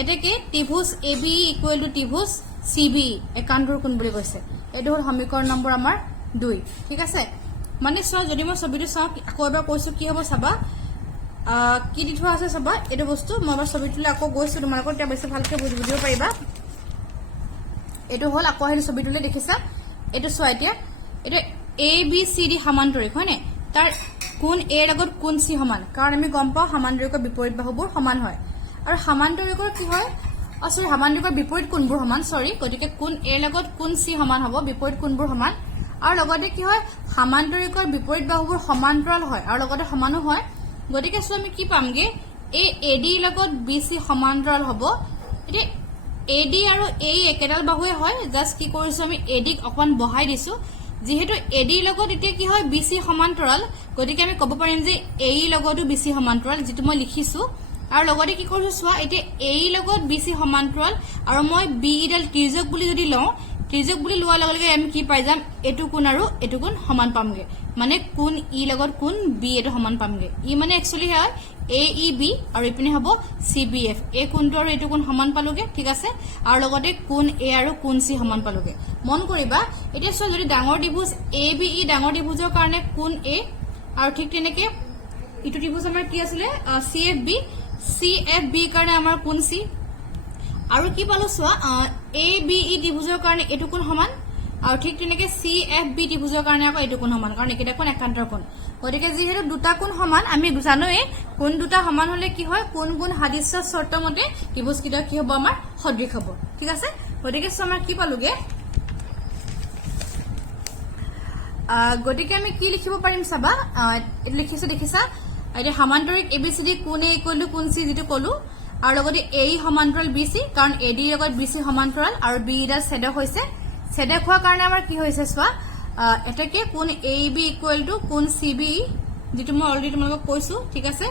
এটাকে ত্ৰিভুজ A B E equal to ত্ৰিভুজ সি বি একান্তৰ কোণ বুলি কৈছে এইটো হল সমীকৰণ নম্বৰ আমাৰ 2 ঠিক আছে মানে চোৱা যদি মই ছবিটো চাওঁ আকৌ এবাৰ কৈছো কি হ'ব চাবা কি দি থোৱা আছে চাবা এইটো বস্তু মই এবাৰ ছবিটোলৈ আকৌ গৈছো তোমালোকৰ এতিয়া বেছি ভালকৈ বুজিব পাৰিবা এইটো হল আকৌ আহিলে ছবিটোলৈ দেখিছা এইটো চোৱা এতিয়া এটা এ বি সি ডি সমান্তৰিক হয়নে তাৰ কোণ এ ৰ লগত কোণ সি সমান কাৰণ আমি গম পাওঁ সমান্তৰিকৰ বিপৰীত বাহুবোৰ সমান হয় আৰু সমান্তৰিকৰ কি হয় সৰি সমান্তৰিকৰ বিপৰীত কোণবোৰ সমান সৰি গতিকে কোণ এ ৰ লগত কোণ সি সমান হ'ব বিপৰীত কোণবোৰ সমান আৰু লগতে কি হয় সমান্তৰিকৰ বিপৰীত বাহুবোৰ সমান্তৰাল হয় আৰু লগতে সমানো হয় গতিকে সো আমি কি পামগে এ এডি লগত বি সি সমান্তৰাল হ'ব এতিয়া এডি আৰু এ একেডাল বাহুৱে হয় জাস্ট কি কৰিছো আমি এডিক অকমান বহাই দিছো যেহেতু এডি লগত এতিয়া কি হয় বিসি সমান্তৰাল গতিকে আমি ক'ব পাৰিম যে এ ই লগতো বিসি সমান্তৰাল যেটো মই লিখিছো আৰু লগতে কি কৰিছো চোৱা এতিয়া এ ই লগত বিসি সমান্তৰাল আৰু মই বি ইডাল ত্ৰিজক বুলি যদি লওঁ ত্ৰিজক বুলি লোৱাৰ লগে লগে আমি কি পাই যাম এটু কোণ আৰু এটু কোণ সমান পামগে মানে কোণ ই লগত কোণ বি এটো সমান পামগে ই মানে একচুয়ালি হয় এ ই বি আৰু ইপিনে হ'ব সি বি এফ এই কোণটো আৰু এটু কোণ সমান পালোগে ঠিক আছে আৰু লগতে কোণ এ আৰু কোণ সি সমান পালোগে মন কৰিবা এতিয়া চোৱা যদি ডাঙৰ ত্ৰিভুজ এ বি ই ডাঙৰ ত্ৰিভুজৰ কাৰণে কোণ এ আৰু ঠিক তেনেকে ইটো ত্ৰিভুজ আমাৰ কি আছিলে সি এফ বি কাৰণে আমাৰ কোণ সি আৰু কি পালো চোৱা এ বি ই ত্ৰিভুজৰ কাৰণে এটু কোণ সমান আৰু ঠিক তেনেকে সি এফ বি ত্ৰিভুজৰ কাৰণে আকৌ এটু কোণ সমান কাৰণ একেটা কোণ একান্তৰ কোণ গতিকে যিহেতু দুটা কোণ সমান আমি জানোৱে কোণ দুটা সমান হলে কি হয় কোণ কোণ সাদৃশ্য শৰ্ত মতে ত্ৰিভুজ কিটা কি হ'ব আমাৰ সদৃশ হ'ব ঠিক আছে গতিকে আমাৰ কি পালোগে গতিকে আমি কি লিখিব পাৰিম চাবা লিখিছো দেখিছা এতিয়া সমান্তৰিক এবিসিডি কোণ এ ইকুৱেল টু কোণ সি যেটো কলো আৰু লগতে এ ই সমান্তৰাল বি সি কাৰণ এ ডি লগত বি সি সমান্তৰাল আৰু বি ইডাল ছেদক হৈছে ছেদক হোৱাৰ কাৰণে আমাৰ কি হৈছে চোৱা এটাকে কোণ এ বি ইকুৱেল টু কোণ সি বি যেটো মই অলৰেডি তোমালোকক কৈছো ঠিক আছে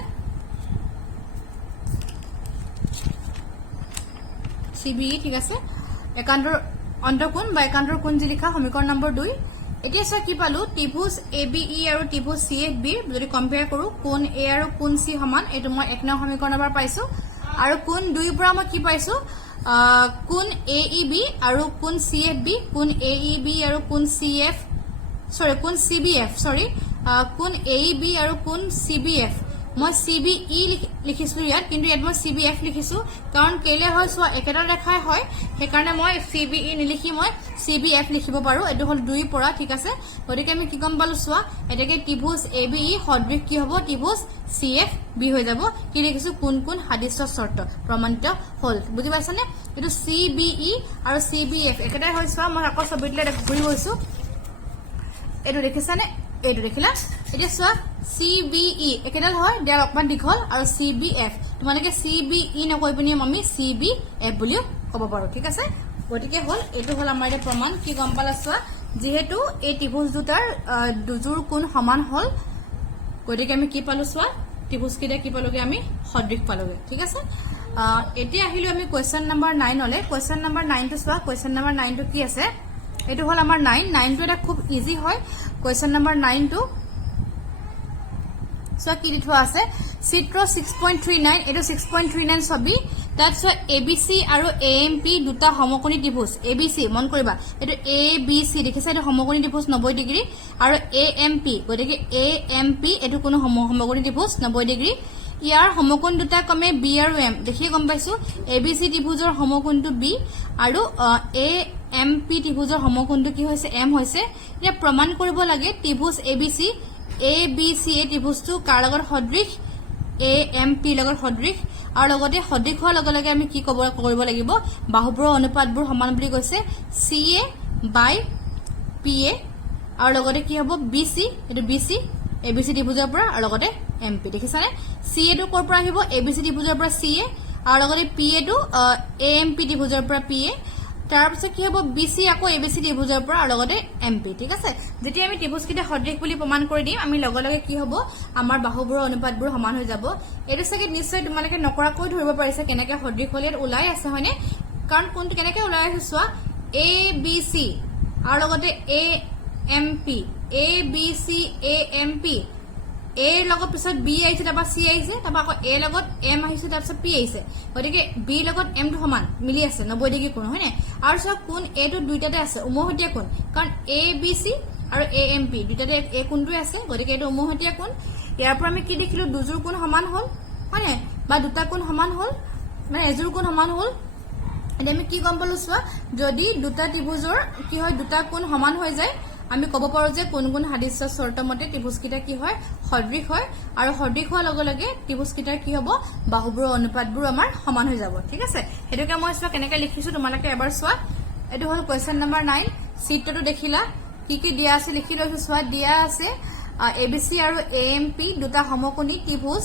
সি বি ঠিক আছে একান্তৰ অন্তঃকোণ বা একান্তৰ কোণ যি লিখা সমীকৰণ নম্বৰ 2 এতিয়া চোৱা কি পালো ত্ৰিভুজ এ বি ই আৰু ত্ৰিভুজ সি এফ বি যদি কম্পেয়াৰ কৰো কোণ এ আৰু কোণ সি সমান এইটো মই 1 নং সমীকৰণৰ পৰা পাইছো আৰু কোণ 2 ৰ পৰা মই কি পাইছো কোণ এ ই বি আৰু কোণ সি এফ বি কোণ এ ই বি আৰু কোণ সি এফ সৰি কোণ সি বি এফ সৰি কোণ এ ই বি আৰু কোণ সি বি এফ মই সি বি ই লিখিছো ইয়াত কিন্তু ইয়াত মই সি বি এফ লিখিছো কাৰণ কেলে হয় চোৱা একেটা ৰেখাই হয় সেইকাৰণে মই সি বি ই নিলিখি মই সি বি এফ লিখিব পাৰো এটো হল 2 পৰা ঠিক আছে গতিকে আমি কি গম পালো চোৱা এটাকে ত্ৰিভুজ এ বি ই সদৃশ কি হ'ব ত্ৰিভুজ সি এফ বি হৈ যাব কি লিখিছো কোন কোন সাদৃশ্য শৰ্ত প্ৰমাণিত হল বুজি পাইছানে এটো সি বি ই আৰু সি বি এফ একেটাই হয় চোৱা মই আকৌ ছবিটোলৈ ঘূৰি গৈছো এটো দেখিছানে এইটো দেখিলা এতিয়া চোৱা সি বি ই একেডাল হয় দেৰ অকমান দীঘল আৰু সি বি এফ তোমালোকে সি বি ই নকৈ পিনি আমি সি বি এফ বুলিও ক'ব পাৰো ঠিক আছে গতিকে হল এইটো হল আমাৰ এটা প্ৰমাণ কি গম পালা চোৱা যেহেতু এই ত্ৰিভুজ দুটাৰ দুজোৰ কোণ সমান হল গতিকে আমি কি পালো চোৱা ত্ৰিভুজ কিটা কি পালোগে আমি সদৃশ পালোগে ঠিক আছে এতিয়া আহিলো আমি কোৱেশ্চন নম্বৰ 9 লৈ কোৱেশ্চন নম্বৰ 9 টো চোৱা কোৱেশ্চন নম্বৰ 9 টো কি আছে এটো হল আমাৰ 9 টো এটা খুব ইজি হয় কোৱেশ্চন নম্বৰ 9 টো সো কি দিঠোৱা আছে চিত্ৰ 6.39 এটো 6.39 ছবি তাত সো এবিসি আৰু এএমপি দুটা সমকোণী ত্ৰিভুজ এবিসি মন কৰিবা এটো এবিসি দেখিছা এটো সমকোণী ত্ৰিভুজ 90 ডিগ্ৰী আৰু এএমপি গতিকে এএমপি এটো কোনো সমকোণী ত্ৰিভুজ 90 ডিগ্ৰী ইয়াৰ সমকোণ দুটা কমে বি আৰু এম দেখি গম পাইছো এবিসি ত্ৰিভুজৰ সমকোণটো বি আৰু এএমপি ত্ৰিভুজৰ সমকোণটো কি হৈছে এম হৈছে ইয়া প্ৰমাণ কৰিব লাগে ত্ৰিভুজ এবিসি এ বি সি এ ত্ৰিভুজটো কাৰ লগত সদৃশ এ এম পি লগত সদৃশ আৰু লগতে সদৃশ হোৱাৰ লগে লগে আমি কি কৰিব লাগিব বাহুবোৰৰ অনুপাতবোৰ সমান বুলি কৈছে CA বাই PA আৰু লগতে কি হ'ব BC এটো BC ABC ত্ৰিভুজৰ পৰা আৰু লগতে MP দেখিছানে CA টো কৰ পৰা আহিব ABC ত্ৰিভুজৰ পৰা CA আৰু লগতে PA টো AMP ত্ৰিভুজৰ পৰা PA তাৰ পিছত কি হ'ব BC আকৌ ABC ত্ৰিভুজৰ পৰা আৰু লগতে MP ঠিক আছে যেতিয়া আমি ত্ৰিভুজকিটা সদৃশ বুলি প্ৰমাণ কৰি দিম আমি লগে লগে কি হ'ব আমাৰ বাহুবোৰৰ অনুপাতবোৰ সমান হৈ যাব এটো সাগে নিশ্চয় তোমালোকে নকৰাকৈ ধৰিব পাৰিছে কেনেকৈ সদৃশ হলে ওলাই আছে হয়নে কাৰণ কোনটো কেনেকৈ ওলাই আছে চোৱা ABC আৰু লগতে AMP ABC AMP A লগত পিছত B আহিছে তাৰপা C আহিছে তাৰপা আকৌ A লগত M আহিছে তাৰপিছত P আহিছে গতিকে B লগত M টো সমান মিলি আছে 90 ডিগ্ৰী কোণ হয়নে আৰু সব কোণ A টো দুইটাতে আছে উমহতীয়া কোণ কাৰণ ABC আৰু AMP দুইটাতে A কোণটো আছে গতিকে এটো উমহতীয়া কোণ ইয়াৰ পৰা আমি কি দেখিলো দুজোৰ কোণ সমান হল হয়নে বা দুটা কোণ সমান হল মানে এজোৰ কোণ সমান হল এতিয়া আমি কি গম পালো চোৱা যদি দুটা ত্ৰিভুজৰ কি হয় দুটা কোণ সমান হৈ যায় আমি কব পাৰো যে কোন কোন সাদৃশ্য শৰ্ত মতে ত্ৰিভুজকিটা কি হয় সদৃশ হয় আৰু সদৃশ হোৱাৰ লগে লগে ত্ৰিভুজকিটাৰ কি হ'ব বাহুবোৰৰ অনুপাতবোৰ আমাৰ সমান হৈ যাব ঠিক আছে হেতুকে মই চোৱা কেনেকৈ লিখিছো তোমালোকে এবাৰ চোৱা এটো হল কোৱেশ্চন নম্বৰ 9 চিত্ৰটো দেখিলা কি দিয়া আছে লিখি লৈছো চোৱা দিয়া আছে ABC আৰু AMP দুটা সমকোণী ত্ৰিভুজ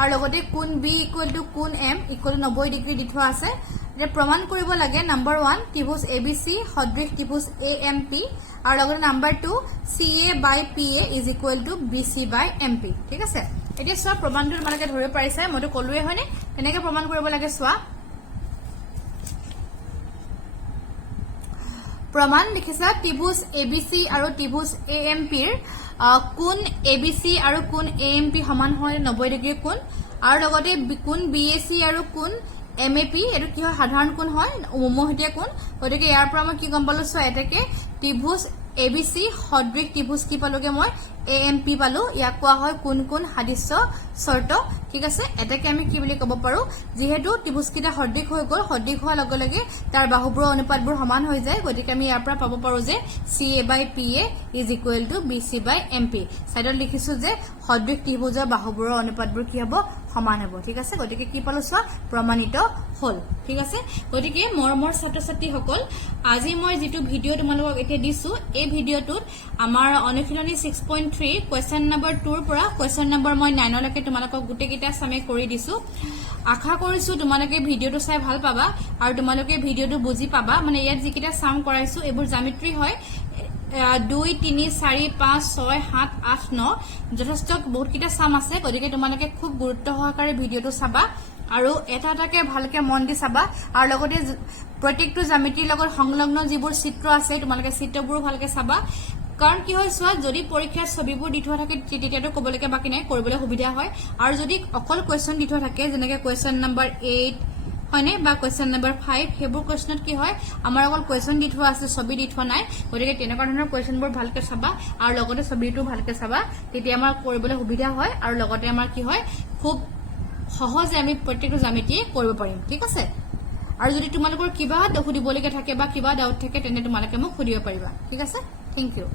আৰু লগতে কোণ B = কোণ M = 90 ডিগ্ৰী দি থোৱা আছে যে প্ৰমাণ কৰিব লাগে নম্বৰ 1 ত্ৰিভুজ ABC সদৃশ ত্ৰিভুজ AMP আৰু লগতে নম্বৰ 2 CA বাই PA = BC বাই MP ঠিক আছে এতিয়া চোৱা প্ৰমাণটো তোমালোকে ধৰিব পাৰিছে মইতো কলোৱে হয়নে কেনেকৈ প্ৰমাণ কৰিব লাগে চোৱা প্ৰমাণ লিখিছা ত্ৰিভুজ ABC আৰু ত্ৰিভুজ AMP ৰ কোণ ABC আৰু কোণ AMP সমান হয় 90 ডিগ্ৰী কোণ আৰু লগতে কোণ BAC আৰু কোণ MAP এটো কি হয় সাধাৰণ কোণ হয় উমহতীয়া কোণ গতিকে ইয়াৰ পৰা মই কি গম পালো চোৱা এটাকে ত্ৰিভুজ ABC সদৃশ ত্ৰিভুজ কি পালোগে মই AMP পালো ইয়াক কোৱা হয় কোন কোন সাদৃশ্য শৰ্ত ঠিক আছে এটাকে আমি কি বুলি ক'ব পাৰো যেহেতু ত্ৰিভুজকিটা সদৃশ হৈ গল সদৃশ হোৱাৰ লগে লগে তাৰ বাহুবোৰৰ অনুপাতবোৰ সমান হৈ যায় গতিকে আমি ইয়াৰ পৰা পাব পাৰো যে CA বাই PA = BC বাই MP সাইডত লিখিছো যে সদৃশ ত্ৰিভুজৰ বাহুবোৰৰ অনুপাতবোৰ কি হ'ব সমান হ'ব ঠিক আছে গতিকে কি পালো চোৱা প্ৰমাণিত হল ঠিক আছে গতিকে মৰমৰ ছাত্ৰ ছাত্ৰী সকল আজি মই যেটো ভিডিও তোমালোকক এতিয়া দিছো এই ভিডিওটোত আমাৰ অনুশীলনী 6.3 কোৱেশ্চন নম্বৰ 2 ৰ পৰা কোৱেশ্চন নম্বৰ মই 9 লৈকে তোমালোকক গুটেকিটা সামে কৰি দিছো আশা কৰিছো তোমালোকে ভিডিওটো চাই ভাল পাবা আৰু তোমালোকে ভিডিওটো বুজি পাবা মানে ইয়াত যিকিটা সাম কৰাইছো এবোৰ জ্যামিতি হয় 2 3 4 5 6 7 8 9 যথেষ্ট বহুত কিটা সাম আছে গতিকে তোমালোকে খুব গুৰুত্ব সহকাৰে ভিডিওটো চাবা আৰু এটা এটাকে ভালকে মন দি চাবা আৰু লগতে প্ৰত্যেকটো জ্যামিতিৰ লগত সংলগ্ন যিবোৰ চিত্ৰ আছে তোমালোকে চিত্ৰবোৰ ভালকে চাবা কাৰণ কি হয় চোৱা যদি পৰীক্ষাৰ ছবিবোৰ দি থোৱা থাকে তেতিয়াটো কবলৈকে বাকি নাই কৰিবলৈ সুবিধা হয় আৰু যদি অকল কোৱেশ্চন দি থোৱা থাকে যেনেকৈ কোৱেশ্চন নম্বৰ 8 হয়নে বা কোৱেশ্চন নম্বৰ 5 হেবোৰ কোৱেশ্চনত কি হয় আমাৰ অকল কোৱেশ্চন দি থোৱা আছে ছবি দি থোৱা নাই গতিকে তেনেকুৱা ধৰণৰ কোৱেশ্চনবোৰ ভালকে চাবা আৰু লগতে ছবিটো ভালকে চাবা তেতিয়া আমাৰ কৰিবলৈ সুবিধা হয় আৰু লগতে আমাৰ কি হয় খুব সহজে আমি প্ৰত্যেকটো জ্যামিতি কৰিব পাৰিম ঠিক আছে আৰু যদি তোমালোকৰ কিবা সুধিবলগীয়া থাকে বা কিবা ডাউট থাকে তেনে তোমালোকে মোক সুধিব পাৰিবা ঠিক আছে থ্যাংক ইউ